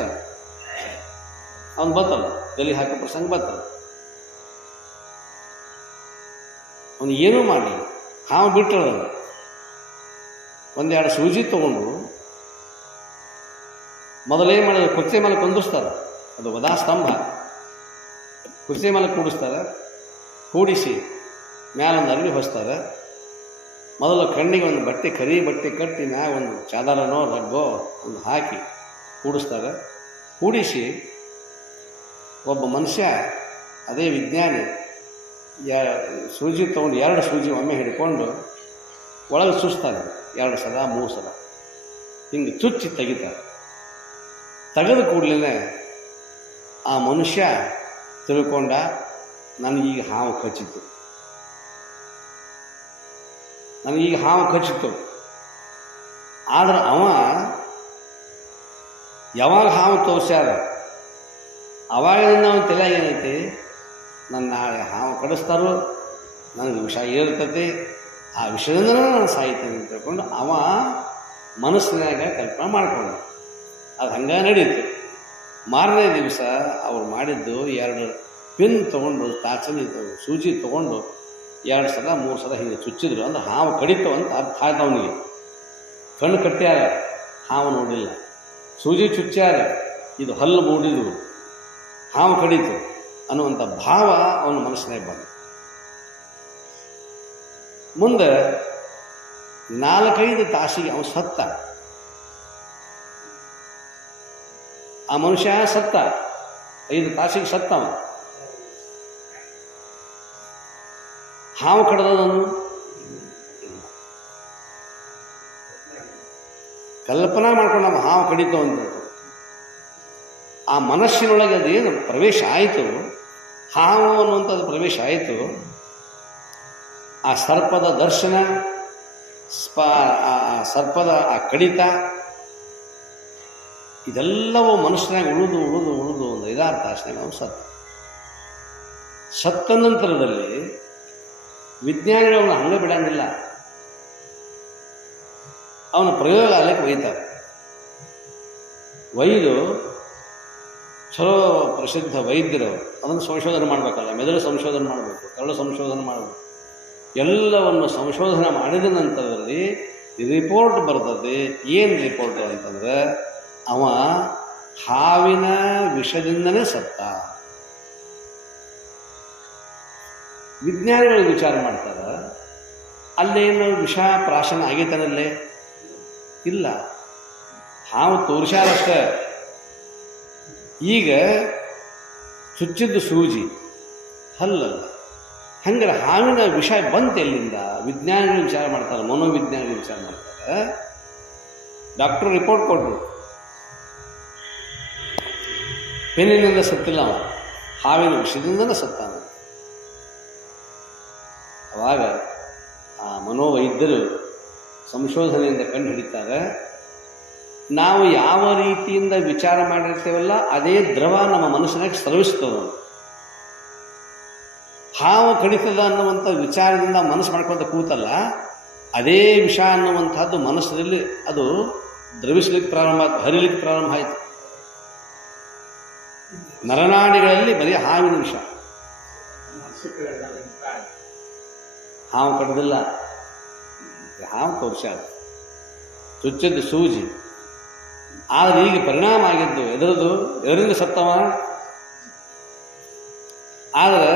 ಅವನು ಬರ್ತಲ್ಲ, ಗಲಿ ಹಾಕೋ ಪ್ರಸಂಗ ಬರ್ತಲ್ಲ. ಅವನು ಏನೂ ಮಾಡಿ ಹಾವು ಬಿಟ್ಟರು. ಒಂದೆರಡು ಸೂಜಿ ತೊಗೊಂಡು ಮೊದಲೇನು ಮಾಡಿದ್ರು, ಕುರ್ಚಿ ಮೇಲೆ ಕುಂದಿಸ್ತಾರೆ. ಅದು ವಧಾಸ್ತಂಭ, ಕುರ್ಚಿ ಮೇಲೆ ಕೂಡಿಸ್ತಾರೆ. ಕೂಡಿಸಿ ಮ್ಯಾಲೊಂದು ಅರಳಿ ಹೊಸ್ತಾರೆ. ಮೊದಲು ಕಣ್ಣಿಗೆ ಒಂದು ಬಟ್ಟೆ, ಕರಿ ಬಟ್ಟೆ ಕಟ್ಟಿ ಮ್ಯಾಗ ಒಂದು ಚಾದರನೋ ರಗ್ಗೋ ಒಂದು ಹಾಕಿ ಕೂಡಿಸ್ತಾರೆ. ಕೂಡಿಸಿ ಒಬ್ಬ ಮನುಷ್ಯ, ಅದೇ ವಿಜ್ಞಾನಿ, ಸೂಜಿ ತೊಗೊಂಡು 2 ಸೂಜಿ ಒಮ್ಮೆ ಹಿಡ್ಕೊಂಡು ಒಳಗೆ ಚುಚ್ತಾನೆ 2 ಸಲ 3 ಸಲ ಹಿಂಗೆ ಚುಚ್ಚಿ ತೆಗಿತಾರೆ. ತೆಗೆದ ಕೂಡಲೇ ಆ ಮನುಷ್ಯ ತಿಳ್ಕೊಂಡ, ನನಗೀಗ ಹಾವು ಕಚ್ಚಿತು, ಆದ್ರೆ ಅವ ಯಾವಾಗ ಹಾವು ತೋರಿಸ್ಯಾರ ಅವಾಗಿಂದ ಅವನ ತಲೆಯಾಗ ಏನೈತಿ, ನನ್ನ ನಾಳೆ ಹಾವು ಕಡಿಸ್ತಾರೋ, ನನಗೆ ವಿಷ ಏರ್ತೈತಿ, ಆ ವಿಷಯದಿಂದ ನಾನು ಸಾಯ್ತೇನೆ ಅಂತ ತಿಳ್ಕೊಂಡು ಅವ ಮನಸ್ಸಿನಾಗ ಕಲ್ಪನೆ ಮಾಡ್ಕೊಂಡ. ಅದು ಹಂಗೆ ನಡೀತು. ಮಾರನೇ ದಿವಸ ಅವ್ರು ಮಾಡಿದ್ದು 2 ಪಿನ್ ತೊಗೊಂಡು ತಾಚನಿ ಸೂಜಿ ತೊಗೊಂಡು 2 ಸಲ 3 ಸಲ ಹಿಂಗೆ ಚುಚ್ಚಿದ್ರು. ಅಂದ್ರೆ ಹಾವು ಕಡಿತು ಅಂತ ಅರ್ಥ ಆಯ್ತು ಅವನಿಗೆ. ಕಣ್ಣು ಕಟ್ಟ್ಯಾರ, ಹಾವು ನೋಡಿಲ್ಲ. ಸೂಜಿ ಚುಚ್ಚಾರ, ಇದು ಹಲ್ಲು ಮೂಡಿದ್ರು, ಹಾವು ಕಡಿತು ಅನ್ನುವಂಥ ಭಾವ ಅವನ ಮನಸ್ಸಿನಾಗ ಬಂತು. ಮುಂದೆ 4-5 ತಾಸಿಗೆ ಅವನು ಸತ್ತ. ಆ ಮನುಷ್ಯ ಸತ್ತ, 5 ತಾಸಿಗೆ ಸತ್ತವ. ಹಾವು ಕಡ್ದದನು ಕಲ್ಪನಾ ಮಾಡ್ಕೊಂಡು ನಮ್ಮ ಹಾವು ಕಡಿತು ಅಂತ ಆ ಮನಸ್ಸಿನೊಳಗೆ ಅದೇನು ಪ್ರವೇಶ ಆಯಿತು, ಹಾವು ಅನ್ನುವಂಥದ್ದು ಪ್ರವೇಶ ಆಯಿತು. ಆ ಸರ್ಪದ ದರ್ಶನ, ಆ ಸರ್ಪದ ಆ ಕಡಿತ, ಇದೆಲ್ಲವೂ ಮನುಷ್ಯನಾಗ ಉಳಿದು ಒಂದು 5-6 ತಾಸಿನಾಗ ಅವನು ಸತ್ತ ನಂತರದಲ್ಲಿ ವಿಜ್ಞಾನಿಗಳು ಅವನು ಹಂಗೆ ಬಿಡಂಗಿಲ್ಲ, ಅವನ ಪ್ರಯೋಗಾಲಯಕ್ಕೆ ಒಯ್ತಾರೆ. ಒಯ್ದು ಚಲೋ ಪ್ರಸಿದ್ಧ ವೈದ್ಯರು ಅದನ್ನು ಸಂಶೋಧನೆ ಮಾಡಬೇಕಲ್ಲ, ಮೆದುಳು ಸಂಶೋಧನೆ ಮಾಡಬೇಕು, ಕರಳು ಸಂಶೋಧನೆ ಮಾಡಬೇಕು. ಎಲ್ಲವನ್ನು ಸಂಶೋಧನೆ ಮಾಡಿದ ನಂತರದಲ್ಲಿ ರಿಪೋರ್ಟ್ ಬರ್ತದೆ. ಏನು ರಿಪೋರ್ಟ್ ಅಂತಂದ್ರೆ, ಅವ ಹಾವಿನ ವಿಷದಿಂದನೇ ಸತ್ತ. ವಿಜ್ಞಾನಿಗಳು ವಿಚಾರ ಮಾಡ್ತಾರೆ, ಅಲ್ಲೇನು ವಿಷ ಪ್ರಾಶನ ಆಗೈತನಲ್ಲೇ ಇಲ್ಲ, ಹಾವು ತೋರಿಸ್ಯಾರಷ್ಟೇ. ಈಗ ಚುಚ್ಚಿದ್ದು ಸೂಜಿ ಹಲ್ಲಲ್ಲ. ಹಂಗಾರೆ ಹಾವಿನ ವಿಷ ಬಂತು ಎಲ್ಲಿಂದ? ವಿಜ್ಞಾನಿಗಳು ವಿಚಾರ ಮಾಡ್ತಾರೆ, ಮನೋವಿಜ್ಞಾನಿಗಳು ವಿಚಾರ ಮಾಡ್ತಾರೆ. ಡಾಕ್ಟರ್ ರಿಪೋರ್ಟ್ ಕೊಟ್ಟರು, ಪೆನ್ನಿನಿಂದ ಸತ್ತಿಲ್ಲ, ಅವ ಹಾವಿನ ವಿಷದಿಂದನೇ ಸತ್ತಾನ. ಅವಾಗ ಆ ಮನೋವೈದ್ಯರು ಸಂಶೋಧನೆಯಿಂದ ಕಂಡು ಹಿಡಿತಾರೆ, ನಾವು ಯಾವ ರೀತಿಯಿಂದ ವಿಚಾರ ಮಾಡಿರ್ತೇವಲ್ಲ ಅದೇ ದ್ರವ ನಮ್ಮ ಮನಸ್ಸಿನಾಗ ಸ್ರವಿಸ್ತದೆ. ಹಾವು ಕಡಿತದ ಅನ್ನುವಂಥ ವಿಚಾರದಿಂದ ಮನಸ್ಸು ಮಾಡ್ಕೊಂತ ಕೂತಲ್ಲ, ಅದೇ ವಿಷ ಅನ್ನುವಂಥದ್ದು ಮನಸ್ಸಿನಲ್ಲಿ ಅದು ದ್ರವಿಸ್ಲಿಕ್ಕೆ ಪ್ರಾರಂಭ ಆಯ್ತು, ಹರಿಲಿಕ್ಕೆ ಪ್ರಾರಂಭ ಆಯಿತು. ನರನಾಡಿಗಳಲ್ಲಿ ಬರೀ ಹಾವಿನ ವಿಷ. ಹಾವು ಕಡ್ದಿಲ್ಲ, ಹಾವು ತೋರಿಸ್ಯಾರ, ಚುಚ್ಚಿದ್ದು ಸೂಜಿ. ಆದರೆ ಈಗ ಪರಿಣಾಮ ಆಗಿದ್ದು ಎದರಿಂದ ಸತ್ತವ. ಆದರೆ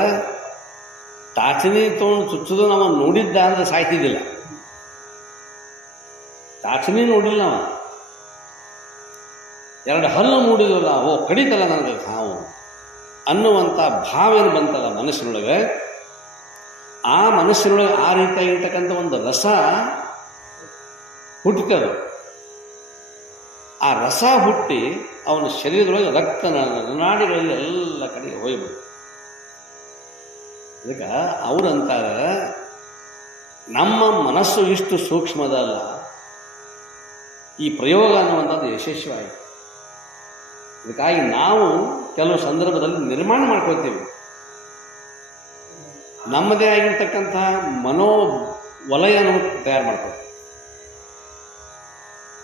ತಾಚನಿ ತೊಗೊಂಡು ಚುಚ್ಚೋದು ನಾವು ನೋಡಿದ್ದ ಅಂದ್ರೆ ಸಾಯ್ತಿದ್ದಿಲ್ಲ. ತಾಚನಿ ನೋಡಿಲ್ಲ ಅವ, 2 ಹಲ್ಲು ಮೂಡಿದ್ವಲ್ಲ, ಓ ಕಡಿತಲ್ಲ ನನಗೆ ಹಾವು ಅನ್ನುವಂಥ ಭಾವ ಏನು ಬಂತಲ್ಲ ಮನಸ್ಸಿನೊಳಗೆ, ಆ ಮನಸ್ಸಿನೊಳಗೆ ಆ ರೀತಿಯಾಗಿರ್ತಕ್ಕಂಥ ಒಂದು ರಸ ಹುಟ್ಟಿತದು. ಆ ರಸ ಹುಟ್ಟಿ ಅವನ ಶರೀರದೊಳಗೆ ರಕ್ತ ನಾಡಿಗಳಲ್ಲಿ ಎಲ್ಲ ಕಡೆಗೆ ಹೋಗ್ಬಿಡು. ಅದಕ್ಕೆ ಅವರಂತಾರೆ, ನಮ್ಮ ಮನಸ್ಸು ಇಷ್ಟು ಸೂಕ್ಷ್ಮದಲ್ಲ, ಈ ಪ್ರಯೋಗ ಅನ್ನುವಂಥದ್ದು ಯಶಸ್ವಿಯಾಯಿತು. ಅದಕ್ಕಾಗಿ ನಾವು ಕೆಲವು ಸಂದರ್ಭದಲ್ಲಿ ನಿರ್ಮಾಣ ಮಾಡ್ಕೊಳ್ತೀವಿ, ನಮ್ಮದೇ ಆಗಿರ್ತಕ್ಕಂತಹ ಮನೋವಲಯನ ತಯಾರು ಮಾಡ್ಕೊಳ್ತೀವಿ.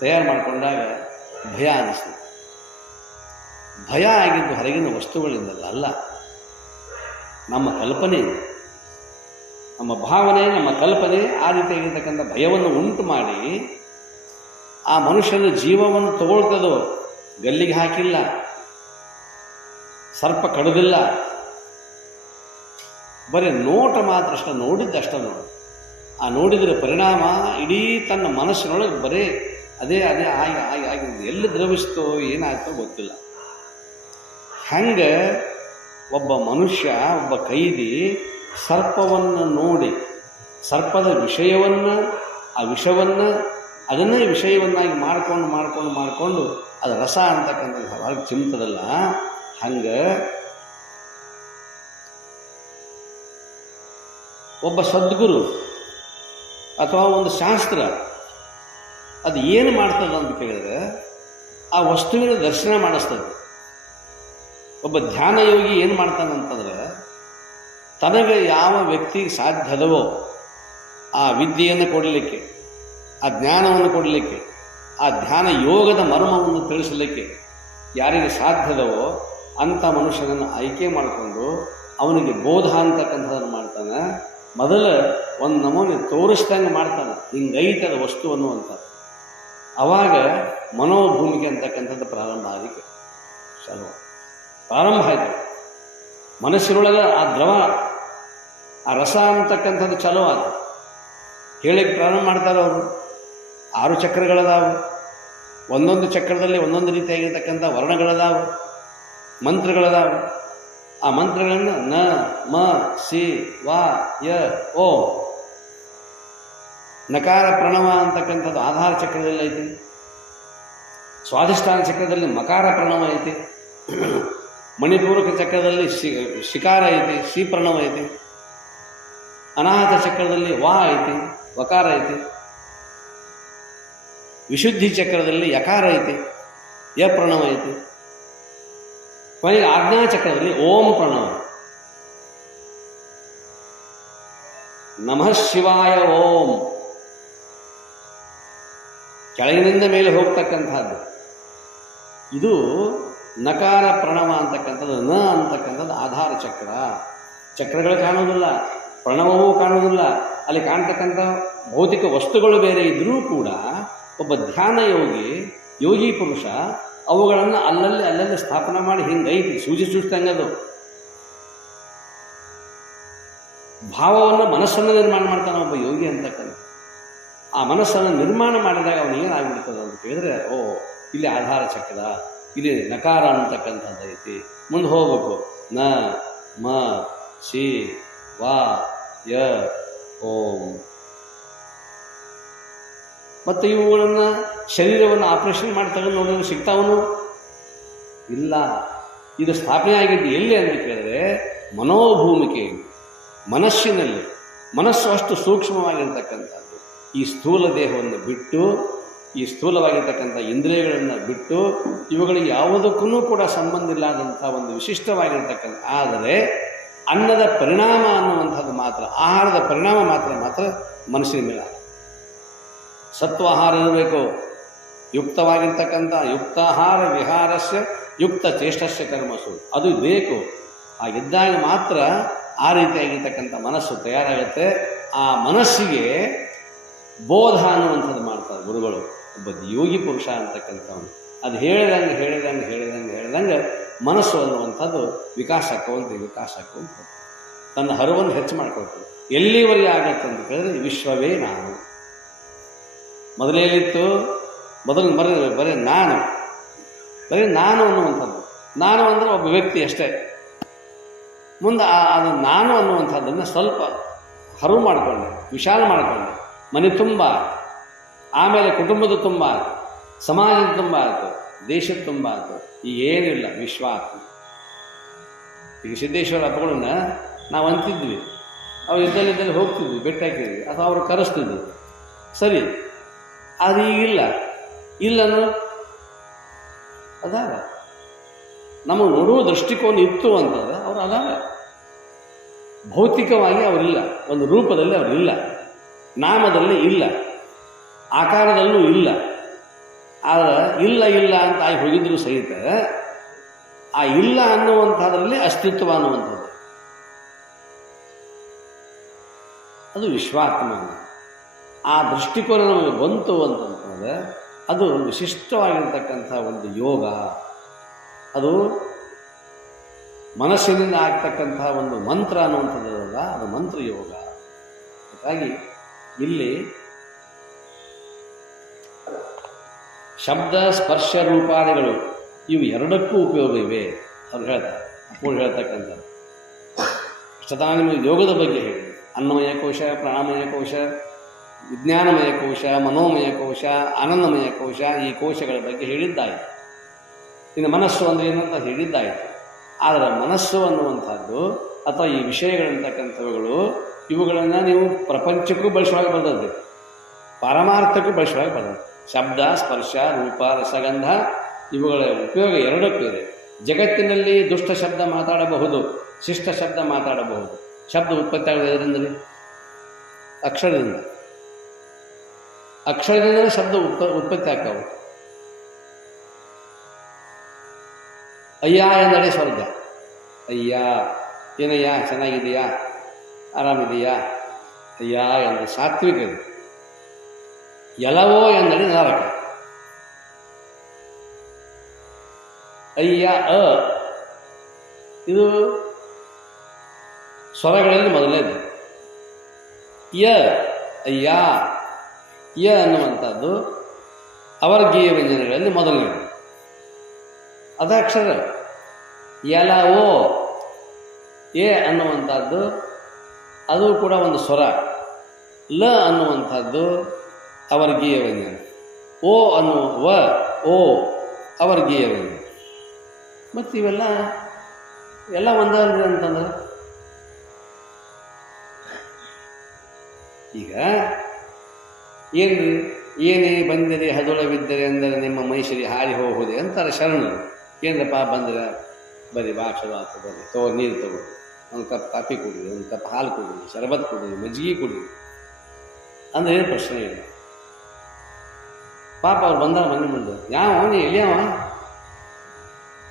ತಯಾರು ಮಾಡಿಕೊಂಡಾಗ ಭಯ ಅನ್ನಿಸ್ತದೆ. ಭಯ ಆಗಿದ್ದು ಹೊರಗಿನ ವಸ್ತುಗಳಿಂದಲ್ಲ, ಅಲ್ಲ, ನಮ್ಮ ಕಲ್ಪನೆ, ನಮ್ಮ ಭಾವನೆ, ನಮ್ಮ ಕಲ್ಪನೆ ಆ ರೀತಿಯಾಗಿರ್ತಕ್ಕಂಥ ಭಯವನ್ನು ಉಂಟು ಮಾಡಿ ಆ ಮನುಷ್ಯನ ಜೀವವನ್ನು ತಗೊಳ್ತದೋ. ಗಲ್ಲಿಗೆ ಹಾಕಿಲ್ಲ, ಸರ್ಪ ಕಡಿದಿಲ್ಲ, ಬರೀ ನೋಟ ಮಾತ್ರ ಅಷ್ಟ, ನೋಡಿದ್ದಷ್ಟ ನೋಡಿ. ಆ ನೋಡಿದರೆ ಪರಿಣಾಮ ಇಡೀ ತನ್ನ ಮನಸ್ಸಿನೊಳಗೆ ಬರೀ ಅದೇ ಅದೇ ಆಗಿ ಎಲ್ಲಿ ದ್ರವಿಸ್ತೋ ಏನಾಗ್ತೋ ಗೊತ್ತಿಲ್ಲ. ಹಂಗೆ ಒಬ್ಬ ಮನುಷ್ಯ, ಒಬ್ಬ ಕೈದಿ ಸರ್ಪವನ್ನು ನೋಡಿ ಸರ್ಪದ ವಿಷಯವನ್ನು ಆ ವಿಷವನ್ನು ಅದನ್ನೇ ವಿಷಯವನ್ನಾಗಿ ಮಾಡಿಕೊಂಡು ಅದು ರಸ ಅಂತಕ್ಕಂಥದ್ದು ಹೊರಗೆ ಚಿಮ್ತದಲ್ಲ. ಹಂಗೆ ಒಬ್ಬ ಸದ್ಗುರು ಅಥವಾ ಒಂದು ಶಾಸ್ತ್ರ ಅದು ಏನು ಮಾಡ್ತದೆ ಅಂತ ಕೇಳಿದ್ರೆ ಆ ವಸ್ತುವಿನ ದರ್ಶನ ಮಾಡಿಸ್ತದೆ. ಒಬ್ಬ ಧ್ಯಾನ ಯೋಗಿ ಏನು ಮಾಡ್ತಾನಂತಂದ್ರೆ ತನಗೆ ಯಾವ ವ್ಯಕ್ತಿಗೆ ಸಾಧ್ಯದವೋ ಆ ವಿದ್ಯೆಯನ್ನು ಕೊಡಲಿಕ್ಕೆ, ಆ ಜ್ಞಾನವನ್ನು ಕೊಡಲಿಕ್ಕೆ, ಆ ಧ್ಯಾನ ಯೋಗದ ಮರ್ಮವನ್ನು ತಿಳಿಸಲಿಕ್ಕೆ ಯಾರಿಗೆ ಸಾಧ್ಯದವೋ ಅಂಥ ಮನುಷ್ಯನನ್ನು ಆಯ್ಕೆ ಮಾಡಿಕೊಂಡು ಅವನಿಗೆ ಬೋಧ ಅಂತಕ್ಕಂಥದ್ದನ್ನು ಮಾಡ್ತಾನೆ. ಮೊದಲ ಒಂದು ನಮೂನೆ ತೋರಿಸ್ದಂಗೆ ಮಾಡ್ತಾನೆ, ಹಿಂಗೈತದ ವಸ್ತು ಅನ್ನುವಂಥ. ಅವಾಗ ಮನೋಭೂಮಿಕೆ ಅಂತಕ್ಕಂಥದ್ದು ಪ್ರಾರಂಭ ಆಗಲಿಕ್ಕೆ ಪ್ರಾರಂಭ ಆಯಿತು. ಮನಸ್ಸಿನೊಳಗೆ ಆ ದ್ರವ, ಆ ರಸ ಅಂತಕ್ಕಂಥದ್ದು ಚಾಲೂ ಆಯಿತು. ಹೇಳಿಕ್ಕೆ ಪ್ರಾರಂಭ ಮಾಡ್ತಾರೆ ಅವರು. 6 ಚಕ್ರಗಳದಾವು, ಒಂದೊಂದು ಚಕ್ರದಲ್ಲಿ ಒಂದೊಂದು ರೀತಿಯಾಗಿರ್ತಕ್ಕಂಥ ವರ್ಣಗಳದಾವು, ಮಂತ್ರಗಳದಾವು. ಆ ಮಂತ್ರಗಳನ್ನು ನ ಮ ಸಿ ವಾ ಯ ಓ. ನಕಾರ ಪ್ರಣವ ಅಂತಕ್ಕಂಥದ್ದು ಆಧಾರ ಚಕ್ರದಲ್ಲಿ ಐತಿ. ಸ್ವಾಧಿಷ್ಠಾನ ಚಕ್ರದಲ್ಲಿ ಮಕಾರ ಪ್ರಣವ ಐತಿ. ಮಣಿಪೂರಕ ಚಕ್ರದಲ್ಲಿ ಶಿಕಾರ ಐತಿ, ಸಿ ಪ್ರಣವ ಐತಿ. ಅನಾಹತ ಚಕ್ರದಲ್ಲಿ ವಾ ಐತಿ, ವಕಾರ ಐತಿ. ವಿಶುದ್ಧಿ ಚಕ್ರದಲ್ಲಿ ಯಕಾರ ಐತಿ, ಯ ಪ್ರಣವ ಐತಿ. ಕೊನೆಗೆ ಆಜ್ಞಾ ಚಕ್ರದಲ್ಲಿ ಓಂ ಪ್ರಣವ. ನಮಃ ಶಿವಾಯ ಓಂ. ಕೆಳಗಿನಿಂದ ಮೇಲೆ ಹೋಗ್ತಕ್ಕಂಥದ್ದು ಇದು ನಕಾರ ಪ್ರಣವ ಅಂತಕ್ಕಂಥದ್ದು. ನ ಅಂತಕ್ಕಂಥದ್ದು ಆಧಾರ ಚಕ್ರ. ಚಕ್ರಗಳು ಕಾಣುವುದಿಲ್ಲ, ಪ್ರಣವವೂ ಕಾಣುವುದಿಲ್ಲ. ಅಲ್ಲಿ ಕಾಣ್ತಕ್ಕಂಥ ಭೌತಿಕ ವಸ್ತುಗಳು ಬೇರೆ ಇದ್ದರೂ ಕೂಡ ಒಬ್ಬ ಧ್ಯಾನ ಯೋಗಿ ಪುರುಷ ಅವುಗಳನ್ನು ಅಲ್ಲಲ್ಲಿ ಸ್ಥಾಪನೆ ಮಾಡಿ ಹಿಂಗೈತಿ ಸೂಚಿಸ್ತಂಗದು. ಭಾವವನ್ನು, ಮನಸ್ಸನ್ನು ನಿರ್ಮಾಣ ಮಾಡ್ತಾನೆ ಒಬ್ಬ ಯೋಗಿ ಅಂತಕ್ಕಂಥ. ಆ ಮನಸ್ಸನ್ನು ನಿರ್ಮಾಣ ಮಾಡಿದಾಗ ಅವನು ಏನಾಗ್ಬಿಡ್ತದೆ ಅಂತ ಕೇಳಿದ್ರೆ, ಓ ಇಲ್ಲಿ ಆಧಾರ ಚಕ್ರ, ಇಲ್ಲಿ ನಕಾರ ಅಂತಕ್ಕಂಥದ್ದು ಐತಿ. ಮುಂದೆ ಹೋಗ್ಬೇಕು. ನ ಮ ಶಿ ವಾ ಯ ಓಂ. ಮತ್ತು ಇವುಗಳನ್ನು ಶರೀರವನ್ನು ಆಪರೇಷನ್ ಮಾಡಿ ತಗೊಂಡು ನೋಡಿದ್ರೆ ಸಿಗ್ತಾವನು ಇಲ್ಲ. ಇದು ಸ್ಥಾಪನೆ ಆಗಿದ್ದು ಎಲ್ಲಿ ಅಂತ ಕೇಳಿದ್ರೆ ಮನೋಭೂಮಿಕೆ, ಮನಸ್ಸಿನಲ್ಲಿ. ಮನಸ್ಸು ಅಷ್ಟು ಸೂಕ್ಷ್ಮವಾಗಿರ್ತಕ್ಕಂಥದ್ದು. ಈ ಸ್ಥೂಲ ದೇಹವನ್ನು ಬಿಟ್ಟು, ಈ ಸ್ಥೂಲವಾಗಿರ್ತಕ್ಕಂಥ ಇಂದ್ರಿಯಗಳನ್ನು ಬಿಟ್ಟು, ಇವುಗಳಿಗೆ ಯಾವುದಕ್ಕೂ ಕೂಡ ಸಂಬಂಧ ಇಲ್ಲದಂಥ ಒಂದು ವಿಶಿಷ್ಟವಾಗಿರ್ತಕ್ಕಂಥ, ಆದರೆ ಅನ್ನದ ಪರಿಣಾಮ ಅನ್ನುವಂಥದ್ದು ಮಾತ್ರ, ಆಹಾರದ ಪರಿಣಾಮ ಮಾತ್ರ ಮನಸ್ಸಿನ ಮೇಲೆ. ಸತ್ವಾಹಾರ ಇರಬೇಕು, ಯುಕ್ತವಾಗಿರ್ತಕ್ಕಂಥ ಯುಕ್ತಾಹಾರ ವಿಹಾರಸ್ಯ ಯುಕ್ತ ಚೇಷ್ಟಸ್ಯ ಕರ್ಮಸು, ಅದು ಬೇಕು. ಹಾಗಿದ್ದಾಗ ಮಾತ್ರ ಆ ರೀತಿಯಾಗಿರ್ತಕ್ಕಂಥ ಮನಸ್ಸು ತಯಾರಾಗುತ್ತೆ. ಆ ಮನಸ್ಸಿಗೆ ಬೋಧ ಅನ್ನುವಂಥದ್ದು ಮಾಡ್ತಾರೆ ಗುರುಗಳು. ಒಬ್ಬ ಯೋಗಿ ಪುರುಷ ಅಂತಕ್ಕಂಥವನು ಅದು ಹೇಳಿದಂಗೆ ಮನಸ್ಸು ಅನ್ನುವಂಥದ್ದು ವಿಕಾಸ ಆಕ್ಕುವಂತ ತನ್ನ ಹರುವನ್ನು ಹೆಚ್ಚು ಮಾಡ್ಕೊಳ್ತದೆ. ಎಲ್ಲಿವರೆಗೆ ಆಗತ್ತೆ ಅಂತ ಕೇಳಿದ್ರೆ ವಿಶ್ವವೇ ನಾನು. ಮೊದಲೇನಿತ್ತು? ಬರೀ ನಾನು ಅನ್ನುವಂಥದ್ದು. ನಾನು ಅಂದರೆ ಒಬ್ಬ ವ್ಯಕ್ತಿ ಅಷ್ಟೇ. ಮುಂದೆ ಅದು ನಾನು ಅನ್ನುವಂಥದ್ದನ್ನು ಸ್ವಲ್ಪ ಹರಿವು ಮಾಡಿಕೊಂಡೆ, ವಿಶಾಲ ಮಾಡಿಕೊಂಡೆ. ಮನೆ ತುಂಬ, ಆಮೇಲೆ ಕುಟುಂಬದ ತುಂಬ ಆಯಿತು, ಸಮಾಜದ ತುಂಬ ಆಯಿತು, ದೇಶದ ತುಂಬ ಆಯಿತು. ಈಗ ಏನಿಲ್ಲ, ವಿಶ್ವಾತ್ಮ. ಈಗ ಸಿದ್ದೇಶ್ವರ ಅಪ್ಪಗಳನ್ನ ನಾವು ಅಂತಿದ್ವಿ, ಅವ್ರು ಇದ್ದಲ್ಲಿ ಹೋಗ್ತಿದ್ವಿ, ಬೆಟ್ಟ ಹಾಕಿದ್ವಿ, ಅಥವಾ ಅವ್ರು ಕರೆಸ್ತಿದ್ವಿ, ಸರಿ. ಅದು ಈಗಿಲ್ಲ. ಇಲ್ಲನ್ನು ಅದಾರ ನಮಗೆ ನೋಡುವ ದೃಷ್ಟಿಕೋನ ಇತ್ತು ಅಂತಂದ್ರೆ ಅವರು ಅದಾರ. ಭೌತಿಕವಾಗಿ ಅವರಿಲ್ಲ, ಒಂದು ರೂಪದಲ್ಲಿ ಅವರಿಲ್ಲ, ನಾಮದಲ್ಲಿ ಇಲ್ಲ, ಆಕಾರದಲ್ಲೂ ಇಲ್ಲ. ಆದರೆ ಇಲ್ಲ ಅಂತ ಆಗಿ ಹೋಗಿದ್ರು ಸಹಿತ ಆ ಇಲ್ಲ ಅನ್ನುವಂಥದ್ರಲ್ಲಿ ಅಸ್ತಿತ್ವ ಅನ್ನುವಂಥದ್ದು ಅದು ವಿಶ್ವಾತ್ಮ. ಆ ದೃಷ್ಟಿಕೋನ ನಮಗೆ ಬಂತು ಅಂತಂತಂದರೆ ಅದು ವಿಶಿಷ್ಟವಾಗಿರ್ತಕ್ಕಂಥ ಒಂದು ಯೋಗ. ಅದು ಮನಸ್ಸಿನಿಂದ ಆಗ್ತಕ್ಕಂಥ ಒಂದು ಮಂತ್ರ ಅನ್ನುವಂಥದ್ದಲ್ಲ, ಅದು ಮಂತ್ರ ಯೋಗ. ಹಾಗಾಗಿ ಇಲ್ಲಿ ಶಬ್ದ ಸ್ಪರ್ಶ ರೂಪಾದಿಗಳು ಇವು ಎರಡಕ್ಕೂ ಉಪಯೋಗ ಇವೆ ಅವ್ರು ಹೇಳ್ತಾರೆ. ಹೇಳ್ತಕ್ಕಂಥ ಇಷ್ಟತನ ನಿಮಗೆ ಯೋಗದ ಬಗ್ಗೆ ಹೇಳಿ. ಅನ್ನಮಯ ಕೋಶ, ಪ್ರಾಣಮಯ ಕೋಶ, ವಿಜ್ಞಾನಮಯ ಕೋಶ, ಮನೋಮಯ ಕೋಶ, ಆನಂದಮಯ ಕೋಶ, ಈ ಕೋಶಗಳ ಬಗ್ಗೆ ಹೇಳಿದ್ದಾಯಿತು. ಇನ್ನು ಮನಸ್ಸು ಅಂದರೆ ಏನಂತ ಹೇಳಿದ್ದಾಯಿತು. ಆದರೆ ಮನಸ್ಸು ಅನ್ನುವಂಥದ್ದು ಅಥವಾ ಈ ವಿಷಯಗಳಂತಕ್ಕಂಥವುಗಳು ಇವುಗಳನ್ನು ನೀವು ಪ್ರಪಂಚಕ್ಕೂ ಬಳಸುವಾಗ ಬರ್ತದೆ, ಪಾರಮಾರ್ಥಕ್ಕೂ ಬಳಸುವಾಗ ಬರ್ತದೆ. ಶಬ್ದ, ಸ್ಪರ್ಶ, ರೂಪ, ರಸಗಂಧ ಇವುಗಳ ಉಪಯೋಗ ಎರಡಕ್ಕೂ ಇದೆ. ಜಗತ್ತಿನಲ್ಲಿ ದುಷ್ಟ ಶಬ್ದ ಮಾತಾಡಬಹುದು, ಶಿಷ್ಟ ಶಬ್ದ ಮಾತಾಡಬಹುದು. ಶಬ್ದ ಉತ್ಪತ್ತಿ ಆಗೋದು ಇದರಿಂದಲೇ ಅಕ್ಷರದಿಂದ. ಅಕ್ಷರದಿಂದಲೇ ಶಬ್ದ ಉತ್ಪತ್ತಿ ಆಗ್ತಾವೆ. ಅಯ್ಯ ಎಂದರೆ ಸ್ವರ್ಗ. ಅಯ್ಯ, ಏನಯ್ಯ, ಚೆನ್ನಾಗಿದೆಯಾ, ಆರಾಮಿದೆಯಾ, ಅಯ್ಯ ಎಂದರೆ ಸಾತ್ವಿಕ. ಎಲವೋ ಎಂದರೆ ನರಕ. ಅಯ್ಯ ಅ ಇದು ಸ್ವರಗಳಲ್ಲಿ ಮೊದಲನೇದು. ಯ ಅಯ್ಯ ಯ ಅನ್ನುವಂಥದ್ದು ಅವರ್ಗೀಯ ವ್ಯಂಜನಗಳಲ್ಲಿ ಮೊದಲನೇದು. ಅದ ಅಕ್ಷರ. ಎಲವೋ ಎ ಅನ್ನುವಂಥದ್ದು ಅದು ಕೂಡ ಒಂದು ಸ್ವರ. ಲ ಅನ್ನುವಂಥದ್ದು ಅವರ್ಗೀಯ ವ್ಯಂಜನ. ಓ ಅನ್ನುವ ಓ ಅವರ್ಗೀಯ ವ್ಯಂಜನ. ಮತ್ತು ಇವೆಲ್ಲ ಒಂದಲ್ರಿ ಅಂತಂದ್ರೆ ಈಗ ಏನೇ ಬಂದಿರಿ ಹದುಳವಿದ್ದರೆ ಅಂದರೆ ನಿಮ್ಮ ಮೈಸೂರಿ ಹಾರಿ ಹೋಗುವುದೇ ಅಂತಾರೆ ಶರಣರು. ಏನಪ್ಪ ಬಂದರೆ ಬರೀ ಭಾಷೆ ಆತು, ಬರೀ ನೀರು ತಗೊಳ್ಳಿ, ಒಂದು ಕಪ್ ಕಾಫಿ ಕುಡಿರಿ, ಒಂದು ಕಪ್ ಹಾಲು ಕುಡಿರಿ, ಶರಬತ್ ಕುಡಿರಿ, ಮಜ್ಜಿಗೆ ಕುಡಿರಿ ಅಂದ್ರೆ ಏನು ಪ್ರಶ್ನೆ ಇಲ್ಲ. ಪಾಪ ಅವ್ರು ಬಂದ ಮನೆ ಮುಂದೆ, ಯಾವ ನೀ ಎಲ್ಲಿಯವ,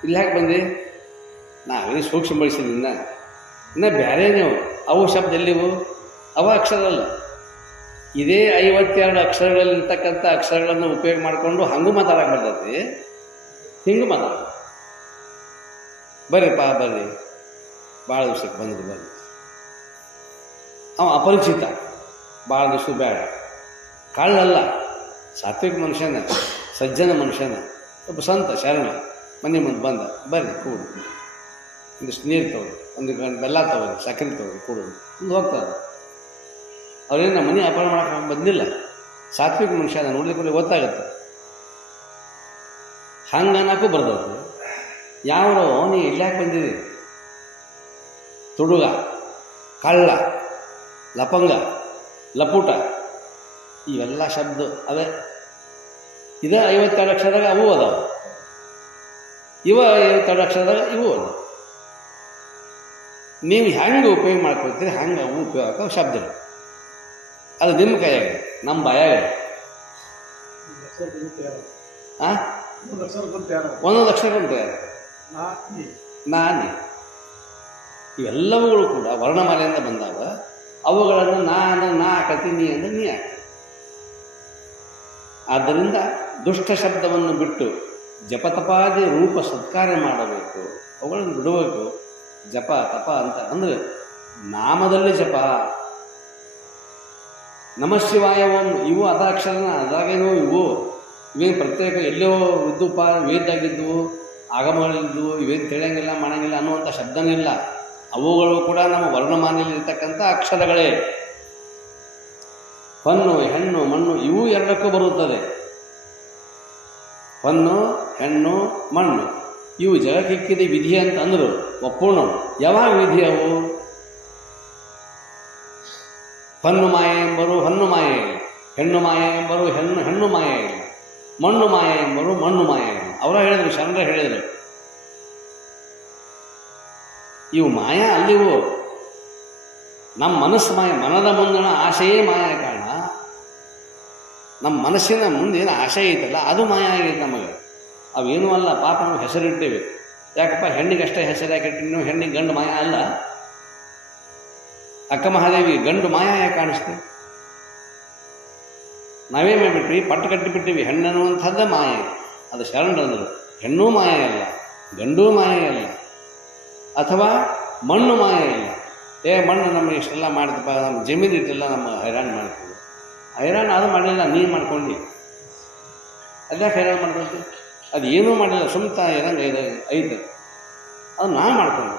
ಇಲ್ಲಿ ಯಾಕೆ ಬಂದೆ, ನಾವೇನು ಸೂಕ್ಷ್ಮ ಬಳಸಿಲ್ಲ, ಇನ್ನ ಬೇರೆ ನೀವು ಅವು ಶಬ್ದ ಎಲ್ಲಿವು, ಅವ ಅಕ್ಷರ ಅಲ್ಲ. ಇದೇ 52 ಅಕ್ಷರಗಳಲ್ಲಿರ್ತಕ್ಕಂಥ ಅಕ್ಷರಗಳನ್ನು ಉಪಯೋಗ ಮಾಡಿಕೊಂಡು ಹಂಗೂ ಮಾತಾಡಕ್ಕೆ ಬರ್ತೈತಿ, ಹಿಂಗೂ ಮಾತಾಡ. ಬರ್ರಿಪ್ಪ ಬರ್ರಿ, ಭಾಳ ದಿವ್ಸಕ್ಕೆ ಬಂದ್ರು ಬರ್ರಿ. ಅವ ಅಪರಿಚಿತ, ಭಾಳ ದಿವಸ ಬೇಡ, ಕಳ್ಳಲ್ಲ, ಸಾತ್ವಿಕ ಮನುಷ್ಯನ, ಸಜ್ಜನ ಮನುಷ್ಯನ, ಒಬ್ಬ ಸಂತ ಶರಣ ಮನೆ ಮುಂದೆ ಬಂದ, ಬರ್ರಿ ಕೂಡು, ಒಂದಿಷ್ಟು ನೀರು ತಗೊಳ್ಳಿ, ಒಂದು ಗಂಟೆ ಬೆಲ್ಲ ತಗೊಳ್ಳಿ, ಸಕ್ಕರೆ ತಗೊಳ್ಳಿ, ಕೂಡು ಮುಂದೆ ಹೋಗ್ತಾರೆ. ಅವ್ರೇನು ನಮ್ಮ ಮನೆ ಅಪಾರ ಮಾಡಕ್ಕೆ ಬಂದಿಲ್ಲ, ಸಾತ್ವಿಕ ಮನುಷ್ಯನ ನೋಡ್ಲಿಕ್ಕೆ ಗೊತ್ತಾಗುತ್ತೆ. ಹಂಗೆ ಅನ್ನೋಕ್ಕೂ ಬರ್ತದೆ. ಯಾರು ನೀ ಇಲ್ಲಾಕೆ ಬಂದಿರಿ, ತುಡುಗ, ಕಳ್ಳ, ಲಪಂಗ, ಲಪುಟ, ಇವೆಲ್ಲ ಶಬ್ದ ಅದೇ. ಇದೇ 52 ಅಕ್ಷರದಾಗ ಅವು ಅದಾವ, ಇವ 52 ಅಕ್ಷರದಾಗ ಇವು ಅದಾವ. ನೀವು ಹೆಂಗೆ ಉಪಯೋಗ ಮಾಡ್ಕೊಳ್ತೀರಿ ಹಂಗೆ ಅವು ಉಪಯೋಗ ಆಗ್ತಾವೆ ಶಬ್ದಗಳು. ಅದು ನಿಮ್ಮ ಕೈಯಾಗ, ನಮ್ಮ ಬಾಯಾಗ. ಒಂದೊಂದು ಅಕ್ಷರ ಬಂತು ನಾನಿ. ಇವೆಲ್ಲವುಗಳು ಕೂಡ ವರ್ಣಮಾಲೆಯಿಂದ ಬಂದಾಗ ಅವುಗಳನ್ನು ನಾ ಆಕತಿ, ನೀ ಅಂದರೆ ನೀ ಆಕ. ಆದ್ದರಿಂದ ದುಷ್ಟ ಶಬ್ದವನ್ನು ಬಿಟ್ಟು ಜಪತಪಾದಿ ರೂಪ ಸತ್ಕಾರ್ಯ ಮಾಡಬೇಕು, ಅವುಗಳನ್ನು ಬಿಡಬೇಕು. ಜಪ ತಪ ಅಂತ ಅಂದರೆ ನಾಮದಲ್ಲಿ ಜಪ. ನಮಃಶಿವಾಯ ಓಂ ಇವು ಅದಾಕ್ಷರನ, ಅದಾಗೇನೋ ಇವೇನು ಪ್ರತ್ಯೇಕ ಎಲ್ಲೋ ಇದ್ದುಪ್ಪ, ವೇದಾಗಿದ್ದವು, ಆಗಮಗಳಿದ್ದವು, ಇವೇನು ತಿಳಿಯಂಗಿಲ್ಲ ಮಾಡಂಗಿಲ್ಲ ಅನ್ನುವಂಥ ಶಬ್ದನಿಲ್ಲ. ಅವುಗಳು ಕೂಡ ನಮ್ಮ ವರ್ಣಮಾನ್ಯಲ್ಲಿರ್ತಕ್ಕಂಥ ಅಕ್ಷರಗಳೇ. ಹೊನ್ನು, ಹೆಣ್ಣು, ಮಣ್ಣು ಇವು ಎರಡಕ್ಕೂ ಬರುತ್ತದೆ. ಹೊನ್ನು, ಹೆಣ್ಣು, ಮಣ್ಣು ಇವು ಜಗಕ್ಕಿಕ್ಕಿದ ವಿಧಿ ಅಂತ ಅಂದರು, ಒಪ್ಪೋಣ. ಯಾವಾಗ ವಿಧಿ ಅವು? ಹೊನ್ನು ಮಾಯ ಎಂಬರು ಹೊನ್ನು ಮಾಯ ಇಲ್ಲ, ಹೆಣ್ಣು ಮಾಯ ಎಂಬರು ಹೆಣ್ಣು ಮಾಯ ಇಲ್ಲ, ಮಣ್ಣು ಮಾಯ ಎಂಬರು ಮಣ್ಣು ಮಾಯ ಇಲ್ಲ. ಅವರ ಹೇಳಿದರು, ಶರಣರ ಹೇಳಿದರು. ಇವು ಮಾಯ ಅಲ್ಲಿವು. ನಮ್ಮ ಮನಸ್ಸು ಮಾಯ, ಮನದ ಮುಂದಿನ ಆಶೆಯೇ ಮಾಯ ಕಾರಣ. ನಮ್ಮ ಮನಸ್ಸಿನ ಮುಂದೆ ಏನು ಆಶೆ ಐತಲ್ಲ ಅದು ಮಾಯ ಆಗೈತೆ ನಮಗೆ. ಅವೇನೂ ಅಲ್ಲ. ಪಾಪ ನಾವು ಹೆಸರಿಟ್ಟೇವೆ. ಯಾಕಪ್ಪ ಹೆಣ್ಣಿಗಷ್ಟೇ ಹೆಸರು ಯಾಕಿಟ್ಟು ನೀವು ಹೆಣ್ಣಿಗೆ ಗಂಡು ಮಾಯ ಅಲ್ಲ? ಅಕ್ಕ ಮಹಾದೇವಿ ಗಂಡು ಮಾಯ ಯಾಕೆ ಕಾಣಿಸ್ತೀವಿ? ನಾವೇ ಮಾಡಿಬಿಟ್ವಿ, ಪಟ್ಟು ಕಟ್ಟಿಬಿಟ್ಟಿವಿ. ಹೆಣ್ಣನ್ನುವಂಥದ್ದೇ ಮಾಯ. ಅದು ಶರಣರಂದರು. ಹೆಣ್ಣೂ ಮಾಯ ಅಲ್ಲ, ಗಂಡೂ ಮಾಯ ಅಲ್ಲ, ಅಥವಾ ಮಣ್ಣು ಮಾಯ ಇಲ್ಲ. ಮಣ್ಣು ನಮಗೆ ಇಷ್ಟೆಲ್ಲ ಮಾಡಿದಪ್ಪ, ನಮ್ಮ ಜಮೀನು ಇಟ್ಟೆಲ್ಲ ನಮ್ಮ ಹೈರಾಣ ಮಾಡ್ತೀವಿ. ಹೈರಾಣ ಅದು ಮಾಡಿಲ್ಲ, ನೀನು ಮಾಡ್ಕೊಂಡು ಅದ್ಯಾಕೆ ಹೈರಾಣ ಮಾಡ್ಕೊಳ್ತೀವಿ? ಅದು ಏನೂ ಮಾಡಿಲ್ಲ, ಸುಮ್ತ ಇರಂಗೆ ಐತೆ, ಅದು ನಾನು ಮಾಡ್ಕೊಂಡು.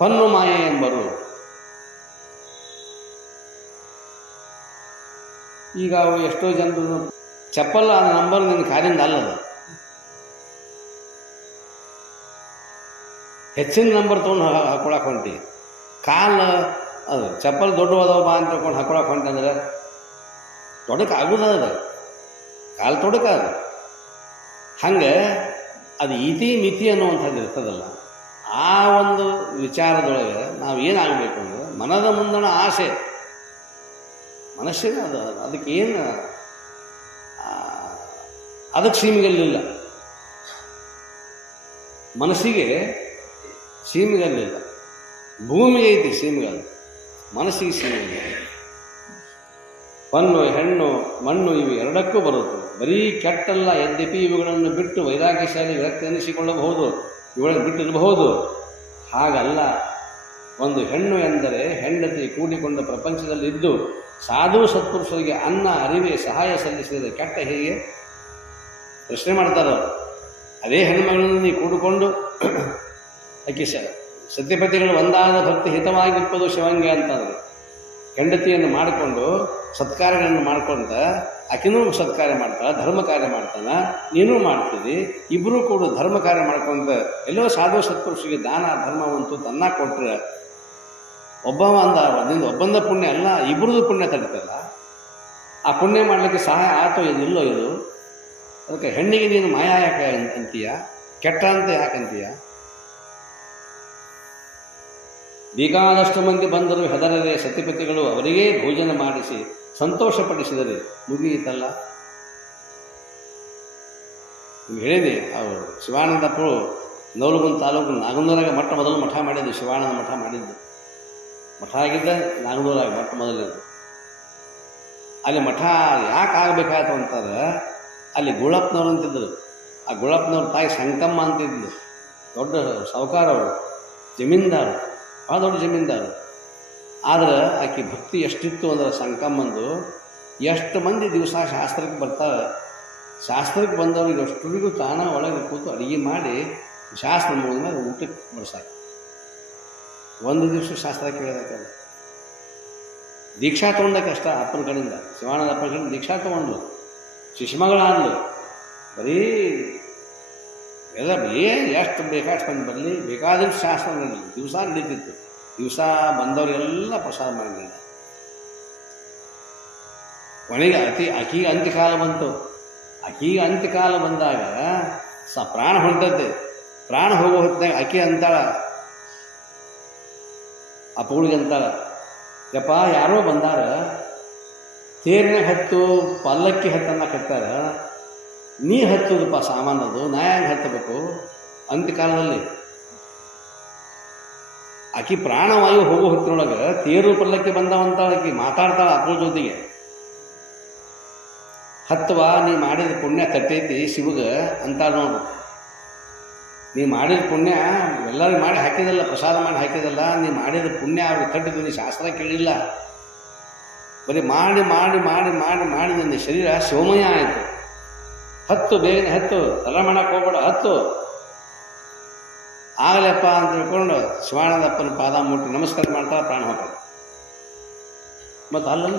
ಪನ್ನು ಮಾಯೆ ಎಂಬರು. ಈಗ ಅವು ಎಷ್ಟೋ ಜನರು ಚಪ್ಪಲ್ ಆ ನಂಬರ್ ನಿನ್ನ ಕಾಲಿಂದ ಅಲ್ಲದ, ಹೆಚ್ಚಿನ ನಂಬರ್ ತೊಗೊಂಡು ಹಾಕೊಳಕ್ಕೆ ಹೊಂಟಿ, ಕಾಲು ಅದು ಚಪ್ಪಲ್ ದೊಡ್ಡವಾದವ ಬಾ ಅಂತ ತೊಗೊಂಡು ಹಾಕೊಳಕ್ಕೆ ಹೊಂಟಿ ಅಂದ್ರೆ ತೊಡಕ್ಕೆ ಆಗೋದದ, ಕಾಲು ತೊಡಕ ಅದು. ಹಂಗೆ ಅದು ಇತಿ ಮಿತಿ ಅನ್ನುವಂಥದ್ದು ಇರ್ತದಲ್ಲ, ಆ ಒಂದು ವಿಚಾರದೊಳಗೆ ನಾವು ಏನಾಗಬೇಕು ಅಂದ್ರೆ ಮನದ ಮುಂದಣ ಆಸೆ, ಮನಸ್ಸಿನ ಅದು ಅದಕ್ಕೆ ಏನು ಅದಕ್ಕೆ ಸೀಮೆಗಲ್ಲಿಲ್ಲ, ಮನಸ್ಸಿಗೆ ಸೀಮೆಗಲ್ಲಿಲ್ಲ. ಭೂಮಿಗೆ ಐತಿ ಸೀಮೆಗಲ್ಲು, ಮನಸ್ಸಿಗೆ ಸೀಮೆಗಲ್ಲ. ಪನ್ನು ಹೆಣ್ಣು ಮಣ್ಣು ಇವು ಎರಡಕ್ಕೂ ಬರುತ್ತೆ. ಬರೀ ಕೆಟ್ಟಲ್ಲ, ಯದ್ಯಪಿ ಇವುಗಳನ್ನು ಬಿಟ್ಟು ವೈರಾಗ್ಯಶಾಲಿ ವ್ಯಕ್ತಿ ಎನಿಸಿಕೊಳ್ಳಬಹುದು, ಇವುಗಳನ್ನು ಬಿಟ್ಟಿರಬಹುದು. ಹಾಗಲ್ಲ, ಒಂದು ಹೆಣ್ಣು ಎಂದರೆ ಹೆಂಡತಿ ಕೂಡಿಕೊಂಡ ಪ್ರಪಂಚದಲ್ಲಿದ್ದು ಸಾಧು ಸತ್ಪುರುಷರಿಗೆ ಅನ್ನ ಅರಿವೆ ಸಹಾಯ ಸಲ್ಲಿಸಿದರೆ ಕೆಟ್ಟ ಹೇಗೆ ಪ್ರಶ್ನೆ ಮಾಡ್ತಾರೆ. ಅದೇ ಹೆಣ್ಣುಮಗಳನ್ನು ನೀ ಕೂಡಿಕೊಂಡು ಆಕೆ ಸತ್ಯಪತಿಗಳು ಒಂದಾದ ಭಕ್ತಿ ಹಿತವಾಗಿಪ್ಪದು ಶಿವಂಗೆ ಅಂತಂದ್ರೆ, ಹೆಂಡತಿಯನ್ನು ಮಾಡಿಕೊಂಡು ಸತ್ಕಾರ್ಯಗಳನ್ನು ಮಾಡ್ಕೊಂತ ಆಕೆನೂ ಸತ್ಕಾರ್ಯ ಮಾಡ್ತಾಳೆ, ಧರ್ಮ ಕಾರ್ಯ ಮಾಡ್ತಾನೆ, ನೀನೂ ಮಾಡ್ತೀವಿ, ಇಬ್ಬರೂ ಕೂಡ ಧರ್ಮ ಕಾರ್ಯ ಮಾಡ್ಕೊಂತ ಎಲ್ಲೋ ಸಾಧು ಸತ್ಪುರುಷರಿಗೆ ದಾನ ಧರ್ಮವಂತೂ ತನ್ನ ಕೊಟ್ಟರೆ ಒಬ್ಬವ ಅಂದ ನಿಂದು ಒಬ್ಬಂದ ಪುಣ್ಯ ಅಲ್ಲ, ಇಬ್ಬರದು ಪುಣ್ಯ ತಡಿತಲ್ಲ. ಆ ಪುಣ್ಯ ಮಾಡಲಿಕ್ಕೆ ಸಹಾಯ ಆತೋ ಇದಿಲ್ಲೋ ಇದು. ಅದಕ್ಕೆ ಹೆಣ್ಣಿಗೆ ನೀನು ಮಾಯಾ ಯಾಕೆ ಅಂತೀಯ, ಕೆಟ್ಟ ಅಂತ ಯಾಕಂತೀಯ? ಬೇಕಾದಷ್ಟು ಮಂದಿ ಬಂದರು ಹೆದರದೆ ಸತಿಪತಿಗಳು ಅವರಿಗೇ ಭೋಜನ ಮಾಡಿಸಿ ಸಂತೋಷಪಡಿಸಿದರೆ ಮುಗಿಯಿತಲ್ಲ. ಹೇಳಿದೆ, ಅವರು ಶಿವಾನಂದಪ್ಪರು ನವಲಗುಂದ ತಾಲೂಕು ನಾಗನೂರಾಗ ಮೊದಲು ಮಠ ಮಾಡಿದ್ದು, ಶಿವಾನಂದ ಮಠ ಮಾಡಿದ್ದು. ಮಠ ಆಗಿದ್ದ ನಾಗನೂರಾಗ ಮೊದಲಿದ್ದು. ಅಲ್ಲಿ ಮಠ ಯಾಕೆ ಆಗಬೇಕಾಯ್ತು ಅಂತಾರೆ, ಅಲ್ಲಿ ಗುಳಪ್ಪನವ್ರು ಅಂತಿದ್ರು. ಆ ಗುಳಪ್ಪನವ್ರ ತಾಯಿ ಸಂಕಮ್ಮ ಅಂತಿದ್ಲು, ದೊಡ್ಡ ಸಾಹುಕಾರವರು, ಜಮೀನ್ದಾರು, ಭಾಳ ದೊಡ್ಡ ಜಮೀನ್ದಾರು. ಆದರೆ ಆಕೆ ಭಕ್ತಿ ಎಷ್ಟಿತ್ತು ಅಂದ್ರೆ ಸಂಕಮ್ಮಂದು, ಎಷ್ಟು ಮಂದಿ ದಿವಸ ಶಾಸ್ತ್ರಕ್ಕೆ ಬರ್ತಾರೆ, ಶಾಸ್ತ್ರಕ್ಕೆ ಬಂದವ್ರಿಗೆ ಅಷ್ಟರಿಗೂ ತಾನ ಒಳಗೆ ಕೂತು ಅಡುಗೆ ಮಾಡಿ ಶಾಸ್ತ್ರ ಮುಗಿದ್ಮೇಲೆ ಊಟಕ್ಕೆ ಬಡಿಸಾಕ. ಒಂದು ದಿವಸ ಶಾಸ್ತ್ರ ಕೇಳೋದಕ್ಕಲ್ಲ, ದೀಕ್ಷಾ ತೊಗೊಂಡಕ್ಕೆ ಅಷ್ಟ ಅಪ್ಪನ ಕಡೆಯಿಂದ, ಶಿವಾನಂದ ಅಪ್ಪನ ಕಡೆಯಿಂದ ದೀಕ್ಷಾ ತೊಗೊಂಡ್ಲು, ಶಿಶುಮಗಳಾದ್ಲು. ಬರೀ ಎಲ್ಲ ಏನು ಎಷ್ಟು ಬೇಕಾಷ್ಟು ಬಂದು ಬರಲಿ, ಬೇಕಾದಷ್ಟು ಶಾಸ್ತ್ರ ನಡೀಲಿ, ದಿವಸ ನಡೀತಿತ್ತು. ದಿವಸ ಬಂದವರಿಗೆಲ್ಲ ಪ್ರಸಾದ ಮಾಡಿ ಕೊನೆಗೆ ಆಕೀಗೆ ಅಂತ್ಯಕಾಲ ಬಂತು. ಆಕೀಗೆ ಅಂತ್ಯಕಾಲ ಬಂದಾಗ ಪ್ರಾಣ ಹೊಂಟತೆ. ಪ್ರಾಣ ಹೋಗೋ ಹೊತ್ತಿನಾಗ ಆಕೆ ಅಂತಾಳ, ಅಪ್ಪಗಳಿಗೆ ಅಂತಾಳ, ಯಪ್ಪ ಯಾರೋ ಬಂದಾರ, ತೇರಿನಾಗ ಹತ್ತು ಪಲ್ಲಕ್ಕಿ ಹತ್ತನ್ನ ಕಟ್ಟಾರ, ನೀ ಹತ್ತೋದಪ್ಪ ಸಾಮಾನದು, ನಾ ಹೆಂಗೆ ಹತ್ತಬೇಕು ಅಂತ್ಯಕಾಲದಲ್ಲಿ. ಆಕಿ ಪ್ರಾಣವಾಯು ಹೋಗೋ ಹೊತ್ತಿನೊಳಗೆ ತೇರು ಪಲ್ಲಕ್ಕಿ ಬಂದವಂತ ಆಕಿ ಮಾತಾಡ್ತಾಳ ಅಪ್ಪಳ ಜೊತೆಗೆ. ಹತ್ತವ ನೀ ಮಾಡಿದ ಪುಣ್ಯ ತಟ್ಟೈತಿ ಶಿವಗೆ ಅಂತಾಳ ನೋಡು. ನೀ ಮಾಡಿದ ಪುಣ್ಯ ಎಲ್ಲರಿಗೂ ಮಾಡಿ ಹಾಕಿದಲ್ಲ, ಪ್ರಸಾದ ಮಾಡಿ ಹಾಕಿದಲ್ಲ, ನೀ ಮಾಡಿದ ಪುಣ್ಯ ಅವ್ರಿಗೆ ತಟ್ಟಿದ್ದು. ನೀ ಶಾಸ್ತ್ರ ಕೇಳಿಲ್ಲ, ಬರೀ ಮಾಡಿ ಮಾಡಿ ಮಾಡಿ ಮಾಡಿ ಮಾಡಿ ನನ್ನ ಶರೀರ ಶಿವಮಯ ಆಯಿತು. ಹತ್ತು, ಬೇಗನೆ ಹತ್ತು, ತಲೆ ಮಾಡಕ್ಕೆ ಹೋಗ್ಬೇಡ, ಹತ್ತು ಆಗಲಪ್ಪ ಅಂತ ತಿಳ್ಕೊಂಡು ಶಿವಾನಂದಪ್ಪನ ಪಾದ ಮುಟ್ಟಿ ನಮಸ್ಕಾರ ಮಾಡ್ತಾ ಪ್ರಾಣ ಹೋಗ್ತಾರೆ. ಮತ್ತು ಅಲ್ಲಲ್ಲ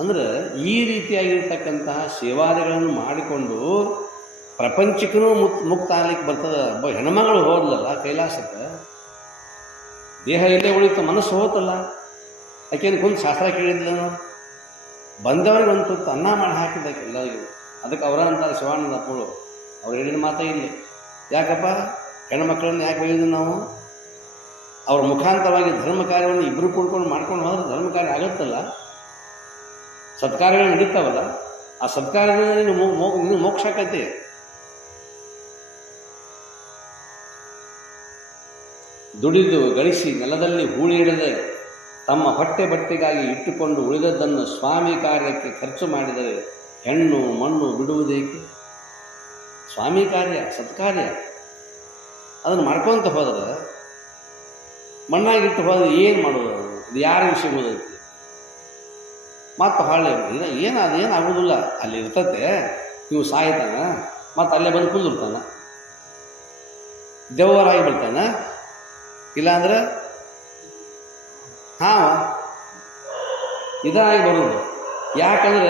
ಅಂದ್ರೆ ಈ ರೀತಿಯಾಗಿರ್ತಕ್ಕಂತಹ ಸೇವಾದಿಗಳನ್ನು ಮಾಡಿಕೊಂಡು ಪ್ರಪಂಚಕ್ಕೂ ಮುಕ್ತ ಆಗ್ಲಿಕ್ಕೆ ಬರ್ತದೆ. ಒಬ್ಬ ಹೆಣ್ಮಗಳು ಹೋದ್ಲಲ್ಲ ಕೈಲಾಸಕ್ಕೆ, ದೇಹ ಇಲ್ಲೇ ಉಳಿತು, ಮನಸ್ಸು ಹೋತಲ್ಲ. ಆಕೆಯನ್ನು ಕುಂತು ಶಾಸ್ತ್ರ ಕೇಳಿದ್ಲನು, ಬಂದವರಿಗೆ ಒಂದು ತುತ್ತು ಅನ್ನ ಮಾಡಿ ಹಾಕಿದ್ದಕ್ಕೆ ಎಲ್ಲರಿಗೂ. ಅದಕ್ಕೆ ಅವರ ಅಂತಾರೆ ಶಿವಾನಂದ ಅಪ್ಪಳು, ಅವ್ರು ಹೇಳಿದ ಮಾತೇ ಇಲ್ಲ. ಯಾಕಪ್ಪ ಹೆಣ್ಮಕ್ಳನ್ನ ಯಾಕೆ ಹೇಳಿದ್ವಿ ನಾವು? ಅವ್ರ ಮುಖಾಂತರವಾಗಿ ಧರ್ಮ ಕಾರ್ಯವನ್ನು ಇಬ್ಬರು ಕೂಡ್ಕೊಂಡು ಮಾಡ್ಕೊಂಡು ಹೋದ್ರೆ ಧರ್ಮ ಕಾರ್ಯ ಆಗುತ್ತಲ್ಲ, ಸತ್ಕಾರ್ಯಗಳು ನಡೀತಾವಲ್ಲ. ಆ ಸತ್ಕಾರ್ಯದಿಂದ ನೀನು ಮೋಕ್ಷ ಆಕೈತಿ. ದುಡಿದು ಗಳಿಸಿ ನೆಲದಲ್ಲಿ ಹೂಳಿ ಹಿಡದೆ ತಮ್ಮ ಹೊಟ್ಟೆ ಬಟ್ಟೆಗಾಗಿ ಇಟ್ಟುಕೊಂಡು ಉಳಿದದ್ದನ್ನು ಸ್ವಾಮಿ ಕಾರ್ಯಕ್ಕೆ ಖರ್ಚು ಮಾಡಿದರೆ ಹೆಣ್ಣು ಮಣ್ಣು ಬಿಡುವುದೇಕೆ? ಸ್ವಾಮಿ ಕಾರ್ಯ, ಸತ್ಕಾರ್ಯ ಅದನ್ನು ಮಾಡ್ಕೊತ ಹೋದ್ರೆ, ಮಣ್ಣಾಗಿಟ್ಟು ಹೋದ್ರೆ ಏನು ಮಾಡೋದು? ಅದು ಯಾರ ವಿಷಯ ಓದೈತಿ? ಮತ್ತು ಹೊಳ್ಳೆ ಅದೇನು ಆಗೋದಿಲ್ಲ, ಅಲ್ಲಿ ಇರ್ತತೆ. ಇವು ಸಾಯ್ತಾನ, ಮತ್ತು ಅಲ್ಲೇ ಬಂದು ಕುಂದಿರ್ತಾನ, ದೆವ್ವರಾಗಿ ಬಿಡ್ತಾನ. ಇಲ್ಲಾಂದ್ರೆ ಇದಾಗಿ ಬರೋದು. ಯಾಕಂದ್ರೆ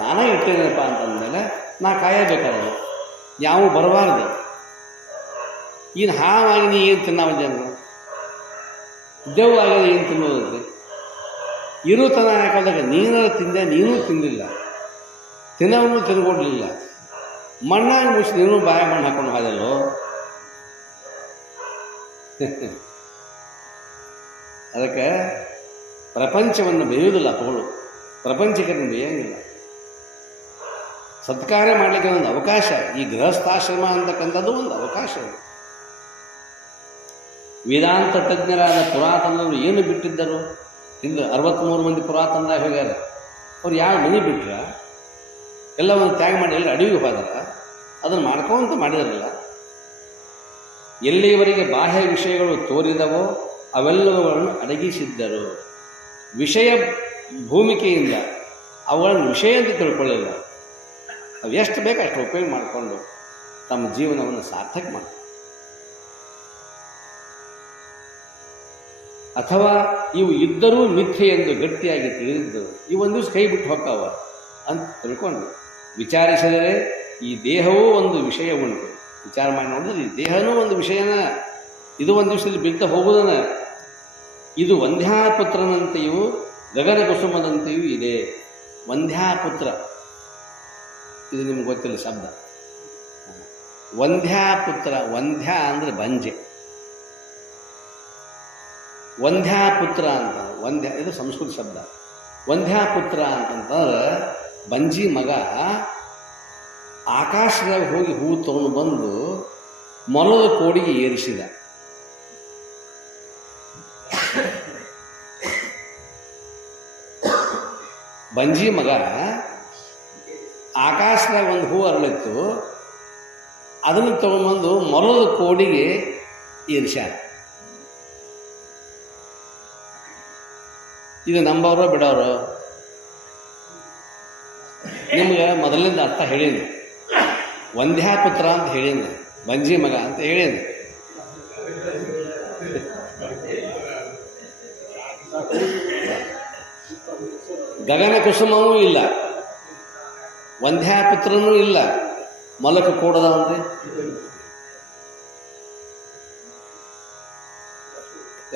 ನಾನೇ ಇಟ್ಟಿದ್ದೀನಪ್ಪ ಅಂತಂದಮೇಲೆ ನಾ ಕಾಯಬೇಕಾದ್ರೆ ಯಾವ ಬರಬಾರ್ದು. ಇನ್ನು ಹಾವಾಗಿ ನೀ ಏನು ತಿನ್ನವಲ್ಲ ಅಂದ್ರೆ ದೆವ್ವ ಆಗೋದು ಏನು ತಿನ್ನೋದಂತೆ ಇರುತನ. ಯಾಕಂದಾಗ ನೀನಾರು ತಿಂದೆ, ನೀನೂ ತಿನ್ನಲಿಲ್ಲ, ತಿನ್ನವನು ತಿನ್ಕೊಡ್ಲಿಲ್ಲ, ಮಣ್ಣಾಗಿ ಮುಚ್ಚಿ ನೀನು ಬಾಯ ಮಣ್ಣು ಹಾಕೊಂಡು ಹಾದಲ್ಲೋ. ಅದಕ್ಕೆ ಪ್ರಪಂಚವನ್ನು ಬೇಯುವುದಿಲ್ಲ ಅಪ್ಪಗಳು, ಪ್ರಪಂಚಕ್ಕೆ ಬೇಯಂಗಿಲ್ಲ. ಸತ್ಕಾರ್ಯ ಮಾಡಲಿಕ್ಕೆ ಒಂದು ಅವಕಾಶ, ಈ ಗೃಹಸ್ಥಾಶ್ರಮ ಅಂತಕ್ಕಂಥದ್ದು ಒಂದು ಅವಕಾಶ. ವೇದಾಂತ ತಜ್ಞರಾದ ಪುರಾತನರು ಏನು ಬಿಟ್ಟಿದ್ದರು? ಹಿಂದೆ 63 ಮಂದಿ ಪುರಾತನರಾಗಿ ಹೋಗ್ಯಾರ. ಅವ್ರು ಯಾವ ಮನೆ ಬಿಟ್ರ? ಎಲ್ಲವನ್ನು ತ್ಯಾಗ ಮಾಡಿ ಎಲ್ಲ ಅಡವಿಗೆ ಹೋದಾರ. ಅದನ್ನು ಮಾಡ್ಕೊಂತ ಮಾಡಿದಾರಲ್ಲ. ಎಲ್ಲಿಯವರೆಗೆ ಬಾಹ್ಯ ವಿಷಯಗಳು ತೋರಿದವೋ ಅವೆಲ್ಲವುಗಳನ್ನು ಅಡಗಿಸಿದ್ದರು. ವಿಷಯ ಭೂಮಿಕೆಯಿಂದ ಅವುಗಳನ್ನು ವಿಷಯ ಅಂತ ತಿಳ್ಕೊಳ್ಳಿಲ್ಲ. ಅವು ಎಷ್ಟು ಬೇಕು ಅಷ್ಟು ಉಪಯೋಗ ಮಾಡಿಕೊಂಡು ತಮ್ಮ ಜೀವನವನ್ನು ಸಾರ್ಥಕ ಮಾಡ್ತಾರೆ. ಅಥವಾ ಇವು ಇದ್ದರೂ ಮಿಥ್ಯೆ ಎಂದು ಗಟ್ಟಿಯಾಗಿ ತಿಳಿದಿದ್ದರು. ಈ ಒಂದು ದಿವಸ ಕೈ ಬಿಟ್ಟು ಹೋಗ್ತಾವ ಅಂತ ತಿಳ್ಕೊಂಡು ವಿಚಾರಿಸಿದರೆ ಈ ದೇಹವೂ ಒಂದು ವಿಷಯ ಉಂಟು. ವಿಚಾರ ಮಾಡಿ ನೋಡಿದ್ರೆ ಈ ದೇಹನೂ ಒಂದು ವಿಷಯನ, ಇದು ಒಂದು ದಿವಸದಲ್ಲಿ ಬಿದ್ದ ಹೋಗುವುದನ್ನ. ಇದು ವಂದ್ಯಾಪುತ್ರನಂತೆಯೂ ಗಗನ ಕುಸುಮದಂತೆಯೂ ಇದೆ. ವಂದ್ಯಾಪುತ್ರ, ಇದು ನಿಮ್ಗೆ ಗೊತ್ತಿಲ್ಲ ಶಬ್ದ. ವಂದ್ಯಾಪುತ್ರ, ವಂದ್ಯ ಅಂದರೆ ಬಂಜೆ, ವಂದ್ಯಾಪುತ್ರ ಅಂತ. ವಂದ್ಯ ಇದು ಸಂಸ್ಕೃತ ಶಬ್ದ. ವಂದ್ಯಾಪುತ್ರ ಅಂತಂತಂದ್ರೆ ಬಂಜಿ ಮಗ ಆಕಾಶದಾಗ ಹೋಗಿ ಹೂ ತಗೊಂಡು ಬಂದು ಮೊಲದ ಕೋಡಿಗೆ ಏರಿಸಿದ. ಬಂಜಿ ಮಗ ಆಕಾಶದಾಗ ಒಂದು ಹೂ ಅರಳಿತ್ತು, ಅದನ್ನು ತಗೊಂಡ್ಬಂದು ಮೊಲದ ಕೋಡಿಗೆ ಏರಿಸ್ಯಾರ. ಇದು ನಂಬವರು ಬಿಡೋರು? ನಿಮ್ಗೆ ಮೊದಲಿಂದ ಅರ್ಥ ಹೇಳೀನಿ. ವಂದ್ಯಾಪುತ್ರ ಅಂತ ಹೇಳೀನಿ, ಬಂಜಿ ಮಗ ಅಂತ ಹೇಳೀನಿ. ಗಗನ ಕುಸುಮವೂ ಇಲ್ಲ, ವಂದ್ಯಾಪುತ್ರನೂ ಇಲ್ಲ, ಮಲಕ ಕೂಡದವಂತೆ.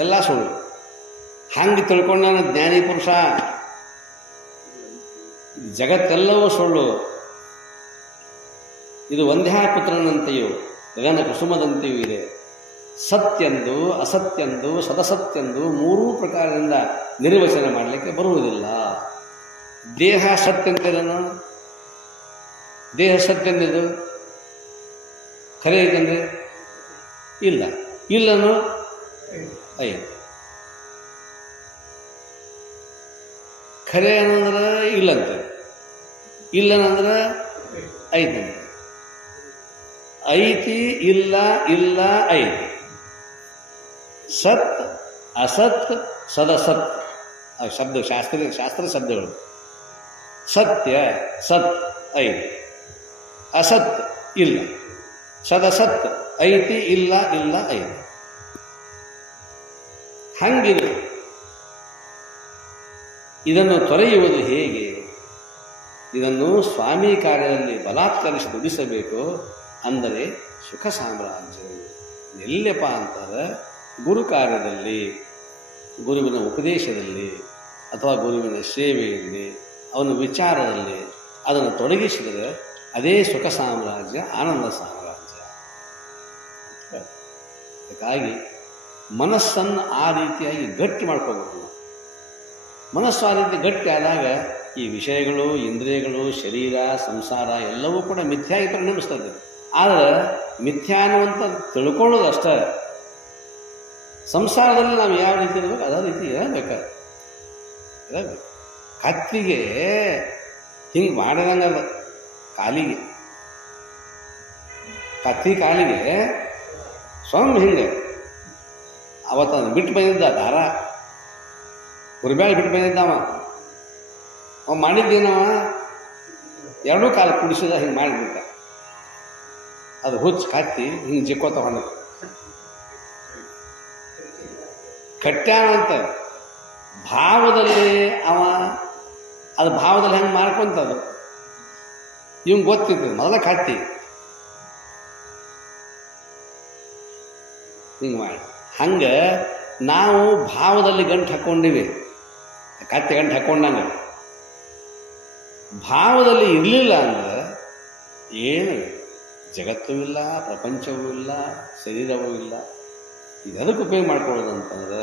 ಎಲ್ಲ ಸುಳ್ಳು. ಹಂಗೆ ತಿಳ್ಕೊಂಡಾನ ಜ್ಞಾನಿ ಪುರುಷ. ಜಗತ್ತೆಲ್ಲವೂ ಸುಳ್ಳು. ಇದು ವಂದ್ಯಾಪುತ್ರನಂತೆಯೂ ಗಗನ ಕುಸುಮದಂತೆಯೂ ಇದೆ. ಸತ್ಯಂದು ಅಸತ್ಯಂದು ಸದಸತ್ಯಂದು ಮೂರೂ ಪ್ರಕಾರದಿಂದ ನಿರ್ವಚನ ಮಾಡಲಿಕ್ಕೆ ಬರುವುದಿಲ್ಲ. ದೇಹ ಸತ್ಯಂತೇನು? ದೇಹ ಸತ್ಯಂದಿದು ಖರೆ ಐತಂದ್ರೆ ಇಲ್ಲ, ಇಲ್ಲನು ಐದು. ಖರೆ ಅನ್ನಂದ್ರೆ ಇಲ್ಲಂತೆ, ಇಲ್ಲನಂದ್ರೆ ಐತಂತೆ. ಐತಿ ಇಲ್ಲ, ಇಲ್ಲ ಐತಿ. ಸತ್ ಅಸತ್ ಸದಸತ್ ಶಬ್ದ, ಶಾಸ್ತ್ರ ಶಬ್ದಗಳು. ಸತ್ಯ ಸತ್ ಐತಿ, ಅಸತ್ ಇಲ್ಲ, ಸದಸತ್ ಐತಿ ಇಲ್ಲ, ಇಲ್ಲ ಐತಿ. ಹಂಗಿದೆ. ಇದನ್ನು ತೊರೆಯುವುದು ಹೇಗೆ? ಇದನ್ನು ಸ್ವಾಮಿ ಕಾರ್ಯದಲ್ಲಿ ಬಲಾತ್ಕರಿಸಿ ದುಡಿಸಬೇಕು. ಅಂದರೆ ಸುಖ ಸಾಮ್ರಾಜ್ಯವು ಎಲ್ಲಪ್ಪ ಅಂತಾರೆ? ಗುರು ಕಾರ್ಯದಲ್ಲಿ, ಗುರುವಿನ ಉಪದೇಶದಲ್ಲಿ, ಅಥವಾ ಗುರುವಿನ ಸೇವೆಯಲ್ಲಿ, ಅವನ ವಿಚಾರದಲ್ಲಿ ಅದನ್ನು ತೊಡಗಿಸಿದರೆ ಅದೇ ಸುಖ ಸಾಮ್ರಾಜ್ಯ, ಆನಂದ ಸಾಮ್ರಾಜ್ಯ. ಅದಕ್ಕಾಗಿ ಮನಸ್ಸನ್ನು ಆ ರೀತಿಯಾಗಿ ಗಟ್ಟಿ ಮಾಡ್ಕೋಬೇಕು. ಮನಸ್ಸು ಆ ರೀತಿ ಗಟ್ಟಿ ಆದಾಗ ಈ ವಿಷಯಗಳು, ಇಂದ್ರಿಯಗಳು, ಶರೀರ, ಸಂಸಾರ ಎಲ್ಲವೂ ಕೂಡ ಮಿಥ್ಯಾಗಿ ಪರಿಣಮಿಸ್ತದೆ. ಆದರೆ ಮಿಥ್ಯಾ ಅನ್ನುವಂಥ ತಿಳ್ಕೊಳ್ಳೋದು ಅಷ್ಟೇ. ಸಂಸಾರದಲ್ಲಿ ನಾವು ಯಾವ ರೀತಿ ಇರಬೇಕು ಅದೇ ರೀತಿ ಇರಬೇಕು. ಕತ್ತಿಗೆ ಹಿಂಗೆ ಮಾಡಿದಂಗದ ಕಾಲಿಗೆ, ಕತ್ತಿ ಕಾಲಿಗೆ ಸ್ವಾಮಿ ಹಿಂಗೆ ಅವತ್ತು ಬಿಟ್ಟು ಬಂದಿದ್ದ ದಾರ, ಕುರಿಬ್ಯಾಳಿ ಬಿಟ್ಟು ಬಂದಿದ್ದವ. ಅವ ಮಾಡಿದ್ದೇನವ? ಎರಡೂ ಕಾಲು ಕುಡಿಸಿದ ಹಿಂಗೆ ಮಾಡಿಬಿಟ್ಟ. ಅದು ಹುಚ್ಚು ಕತ್ತಿ ಹಿಂಗೆ ಜಿಕ್ಕೋತ ಹೊಂಡ ಕಟ್ಟ್ಯಾನಂತ ಭಾವದಲ್ಲಿ ಅವ ಅದು ಭಾವದಲ್ಲಿ ಹೆಂಗೆ ಮಾಡ್ಕೊಂತದು ಇವಂಗೆ ಗೊತ್ತಿತ್ತು ಮೊದಲ ಕತ್ತಿ ಹಿಂಗೆ ಮಾಡಿ. ಹಂಗೆ ನಾವು ಭಾವದಲ್ಲಿ ಗಂಟು ಹಾಕ್ಕೊಂಡಿವಿ, ಕತ್ತಿ ಗಂಟು ಹಾಕ್ಕೊಂಡಂಗೆ. ಭಾವದಲ್ಲಿ ಇರಲಿಲ್ಲ ಅಂದ್ರೆ ಏನು ಜಗತ್ತೂ ಇಲ್ಲ, ಪ್ರಪಂಚವೂ ಇಲ್ಲ, ಶರೀರವೂ ಇಲ್ಲ. ಇದಕ್ಕೆ ಉಪಯೋಗ ಮಾಡ್ಕೊಳ್ಳೋದು ಅಂತಂದ್ರೆ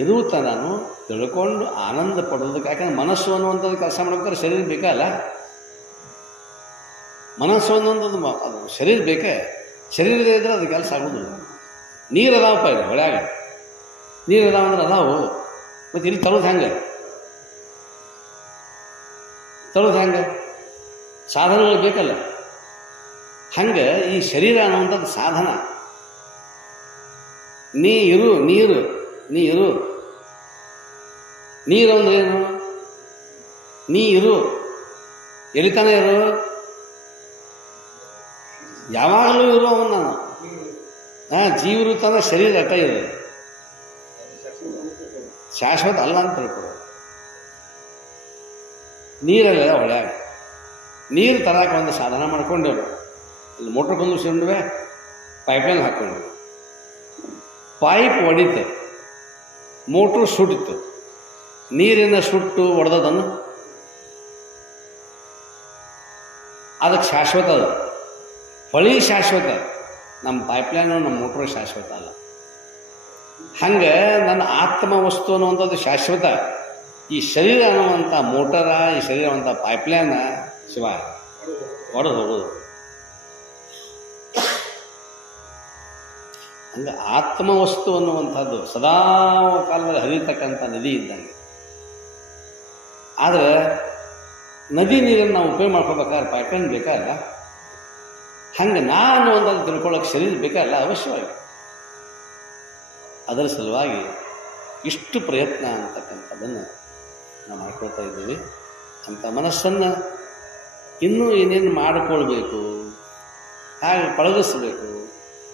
ಇರುತ್ತ ನಾನು ತಿಳ್ಕೊಂಡು ಆನಂದ ಪಡೋದಕ್ಕೆ. ಯಾಕಂದ್ರೆ ಮನಸ್ಸು ಅನ್ನುವಂಥದ್ದು ಕೆಲಸ ಮಾಡ್ಬೇಕಾದ್ರೆ ಶರೀರ ಬೇಕಲ್ಲ, ಮನಸ್ಸು ಅನ್ನುವಂಥದ್ದು ಅದು ಶರೀರ ಬೇಕೇ. ಶರೀರದ ಇದ್ರೆ ಅದು ಕೆಲಸ ಆಗೋದಿಲ್ಲ. ನೀರು ಅದಾವಪ್ಪ ಇದೆ ಹೊಳ್ಯಾಗ, ನೀರು ಅದಾವ ಅಂದ್ರೆ ಅದಾವು, ಮತ್ತು ಇಲ್ಲಿ ತರೋದು ಹೆಂಗೆ? ತರೋದು ಹೆಂಗೆ? ಸಾಧನಗಳು ಬೇಕಲ್ಲ. ಹಂಗೆ ಈ ಶರೀರ ಅನ್ನುವಂಥದ್ದು ಸಾಧನ. ನೀರು ನೀರು ನೀರು ನೀರು ಅಂದ್ರೆ ಏನು? ನೀರು ಎಳಿತಾನೆ ಇರು, ಯಾವಾಗಲೂ ಇರು ಅವನು. ನಾನು ಜೀವರುತ್ತಾನೆ ಶರೀರ ಅಟ್ಟ ಇದೆ, ಶಾಶ್ವತ ಅಲ್ಲ ಅಂತ ತಿಳ್ಕೊಡು. ನೀರಲ್ಲ ಹೊಳ್ಯಾಗ ನೀರು ತರಕ್ಕೆ ಒಂದು ಸಾಧನ ಮಾಡ್ಕೊಂಡೇವು. ಅಲ್ಲಿ ಮೋಟ್ರ್ ಬಂದು ಸಿಂಡುವೆ ಪೈಪ್ಲೈನ್ ಹಾಕ್ಕೊಂಡ್ವಿ, ಪೈಪ್ ಒಡಿತು, ಮೋಟ್ರು ಸುಟ್ಟಿತ್ತು, ನೀರಿನ ಸುಟ್ಟು ಒಡೆದದನ್ನು ಅದಕ್ಕೆ ಶಾಶ್ವತ ಅದು. ಹೊಳಿ ಶಾಶ್ವತ, ನಮ್ಮ ಪೈಪ್ಲೈನು ನಮ್ಮ ಮೋಟ್ರು ಶಾಶ್ವತ ಅಲ್ಲ. ಹಂಗೆ ನನ್ನ ಆತ್ಮ ವಸ್ತು ಅನ್ನುವಂಥದ್ದು ಶಾಶ್ವತ. ಈ ಶರೀರ ಅನ್ನುವಂಥ ಮೋಟರ, ಈ ಶರೀರ ಅನ್ನುವಂಥ ಪೈಪ್ಲೈನ ಶಿವ ಹೊಡೆದು ಹೋಗೋದು. ಹಂಗೆ ಆತ್ಮವಸ್ತು ಅನ್ನುವಂಥದ್ದು ಸದಾ ಕಾಲದಲ್ಲಿ ಹರಿಯತಕ್ಕಂಥ ನದಿ ಇದ್ದಂಗೆ. ಆದರೆ ನದಿ ನೀರನ್ನು ನಾವು ಉಪಯೋಗ ಮಾಡ್ಕೋಬೇಕಾದ್ರೆ ಪೈಪ್ಲೈನ್ ಬೇಕಲ್ಲ. ಹಂಗೆ ನಾನು ಅನ್ನೋದನ್ನು ತಿಳ್ಕೊಳ್ಳೋಕೆ ಶರೀರ ಬೇಕಲ್ಲ, ಅವಶ್ಯವಾಗಿ. ಅದರ ಸಲುವಾಗಿ ಇಷ್ಟು ಪ್ರಯತ್ನ ಅಂತಕ್ಕಂಥದ್ದನ್ನು ನಾವು ಮಾಡ್ಕೊಳ್ತಾ ಇದ್ದೀವಿ. ಅಂಥ ಮನಸ್ಸನ್ನು ಇನ್ನೂ ಏನೇನು ಮಾಡಿಕೊಳ್ಬೇಕು, ಹಾಗೆ ಪಳಗಿಸಬೇಕು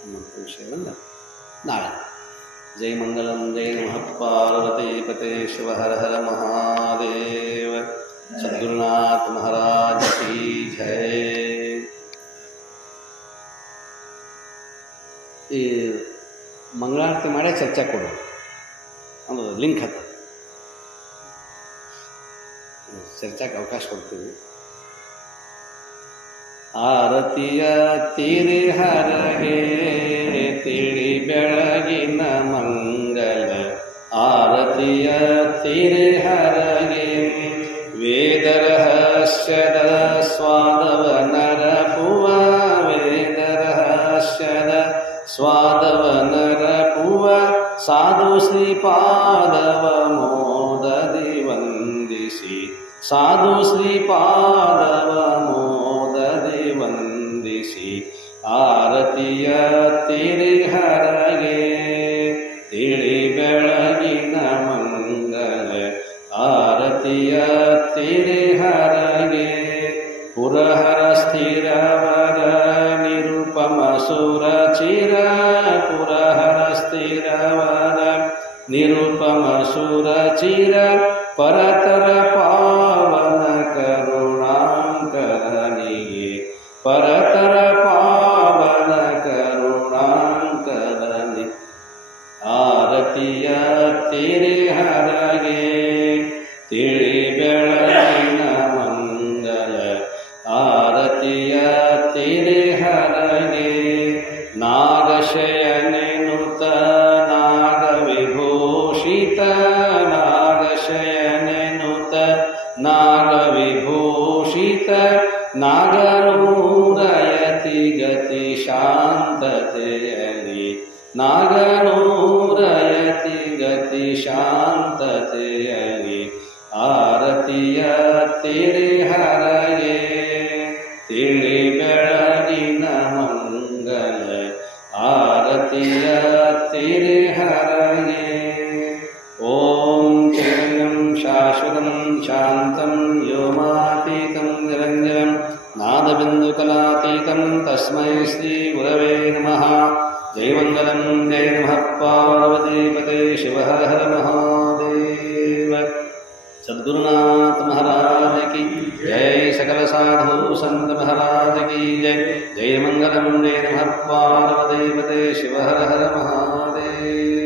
ಅನ್ನುವಂಥ ವಿಷಯವನ್ನು ನಾಳೆ. ಜೈ ಮಂಗಲಂ, ಜೈ ನಮಃ ಪಾರ್ವತಿ ಪತೆ ಶಿವ ಹರ ಹರ ಮಹಾದೇವ. ಸದ್ಗುರುನಾಥ ಮಹಾರಾಜ ಕೀ ಜೈ. ಈ ಮಂಗಳಾರತಿ ಮಾಡೇ ಚರ್ಚೆ ಕೊಡು ಅನ್ನೋದು ಲಿಂಕ್ ಹತ್ತ ಚರ್ಚಾಕ್ಕೆ ಅವಕಾಶ ಕೊಡ್ತೀವಿ. ಆರತಿಯ ತೀರಿ ಹರಗೆ ತಿಳಿ ಬೆಳಗಿನ ಮಂಗಲ. ಆರತಿಯ ತೀರಿ ಹರಗೆ ವೇದ ರಹಸ್ಯದ ಸ್ವಾದವ ನರಪುವ. ವೇದ ರಹಸ್ಯದ ಸ್ವಾದವ ನರಪುವ. ಸಾಧು ಶ್ರೀಪಾದವ ಮೋದದಿ ವಂದಿಸಿ. ಸಾಧು ಶ್ರೀಪಾದವ ಮೋದದಿ ವಂದಿಸಿ. ಆರತಿಯ ತಿಳಿ ಹರಗೆ ತಿಳಿ ಬೆಳಗಿನ ಮಂಗಲ. ಆರತಿಯ ತಿಳಿ ಹರಗೆ ಪುರಹರ ಸ್ಥಿರವರ ನಿರುಪಮ ಸುರ ಚಿರ. ಪುರಹರ ಸ್ಥಿರವರ ನಿರುಪಮ ಸುರ ಚಿರ. ಪರತರ ಪಾವನ ಕರುಣಾಂಕರನಿಗೆ. ಪರತರ ಪಾವನ ಕರುಣಾಂಕರನಿ. ಆರತಿಯ ತಿರಿ ಹರಗೆ ತಿಳಿ ಬೆಳಗಿನ ಮಂಗಲ. ಆರತಿಯ ತಿರಿ ಹರಗೆ ನಾಗಶಯನೆನುತ ನಾಗ ವಿಭೂಷಿತ. ನಾಗಶಯನೆನುತ ನಾಗ ವಿಭೂಷಿತ. ನಾಗನೂರಯತಿ ಗತಿ ಶಾಂತತೆಯಲಿ. ನಾಗನೂರಯತಿ ಗತಿ ಶಾಂತತೆಯಲಿ. तस्मै श्री गुरवे नमः। जयमंगलम जय नमः पार्वतीपते शिव हर हर महादेव। सद्गुरुनाथ महाराज की जय। सकल साधु संत महाराज की जय। जय मंगलम जय नमः पार्वतीपते शिव हर हर महादेव।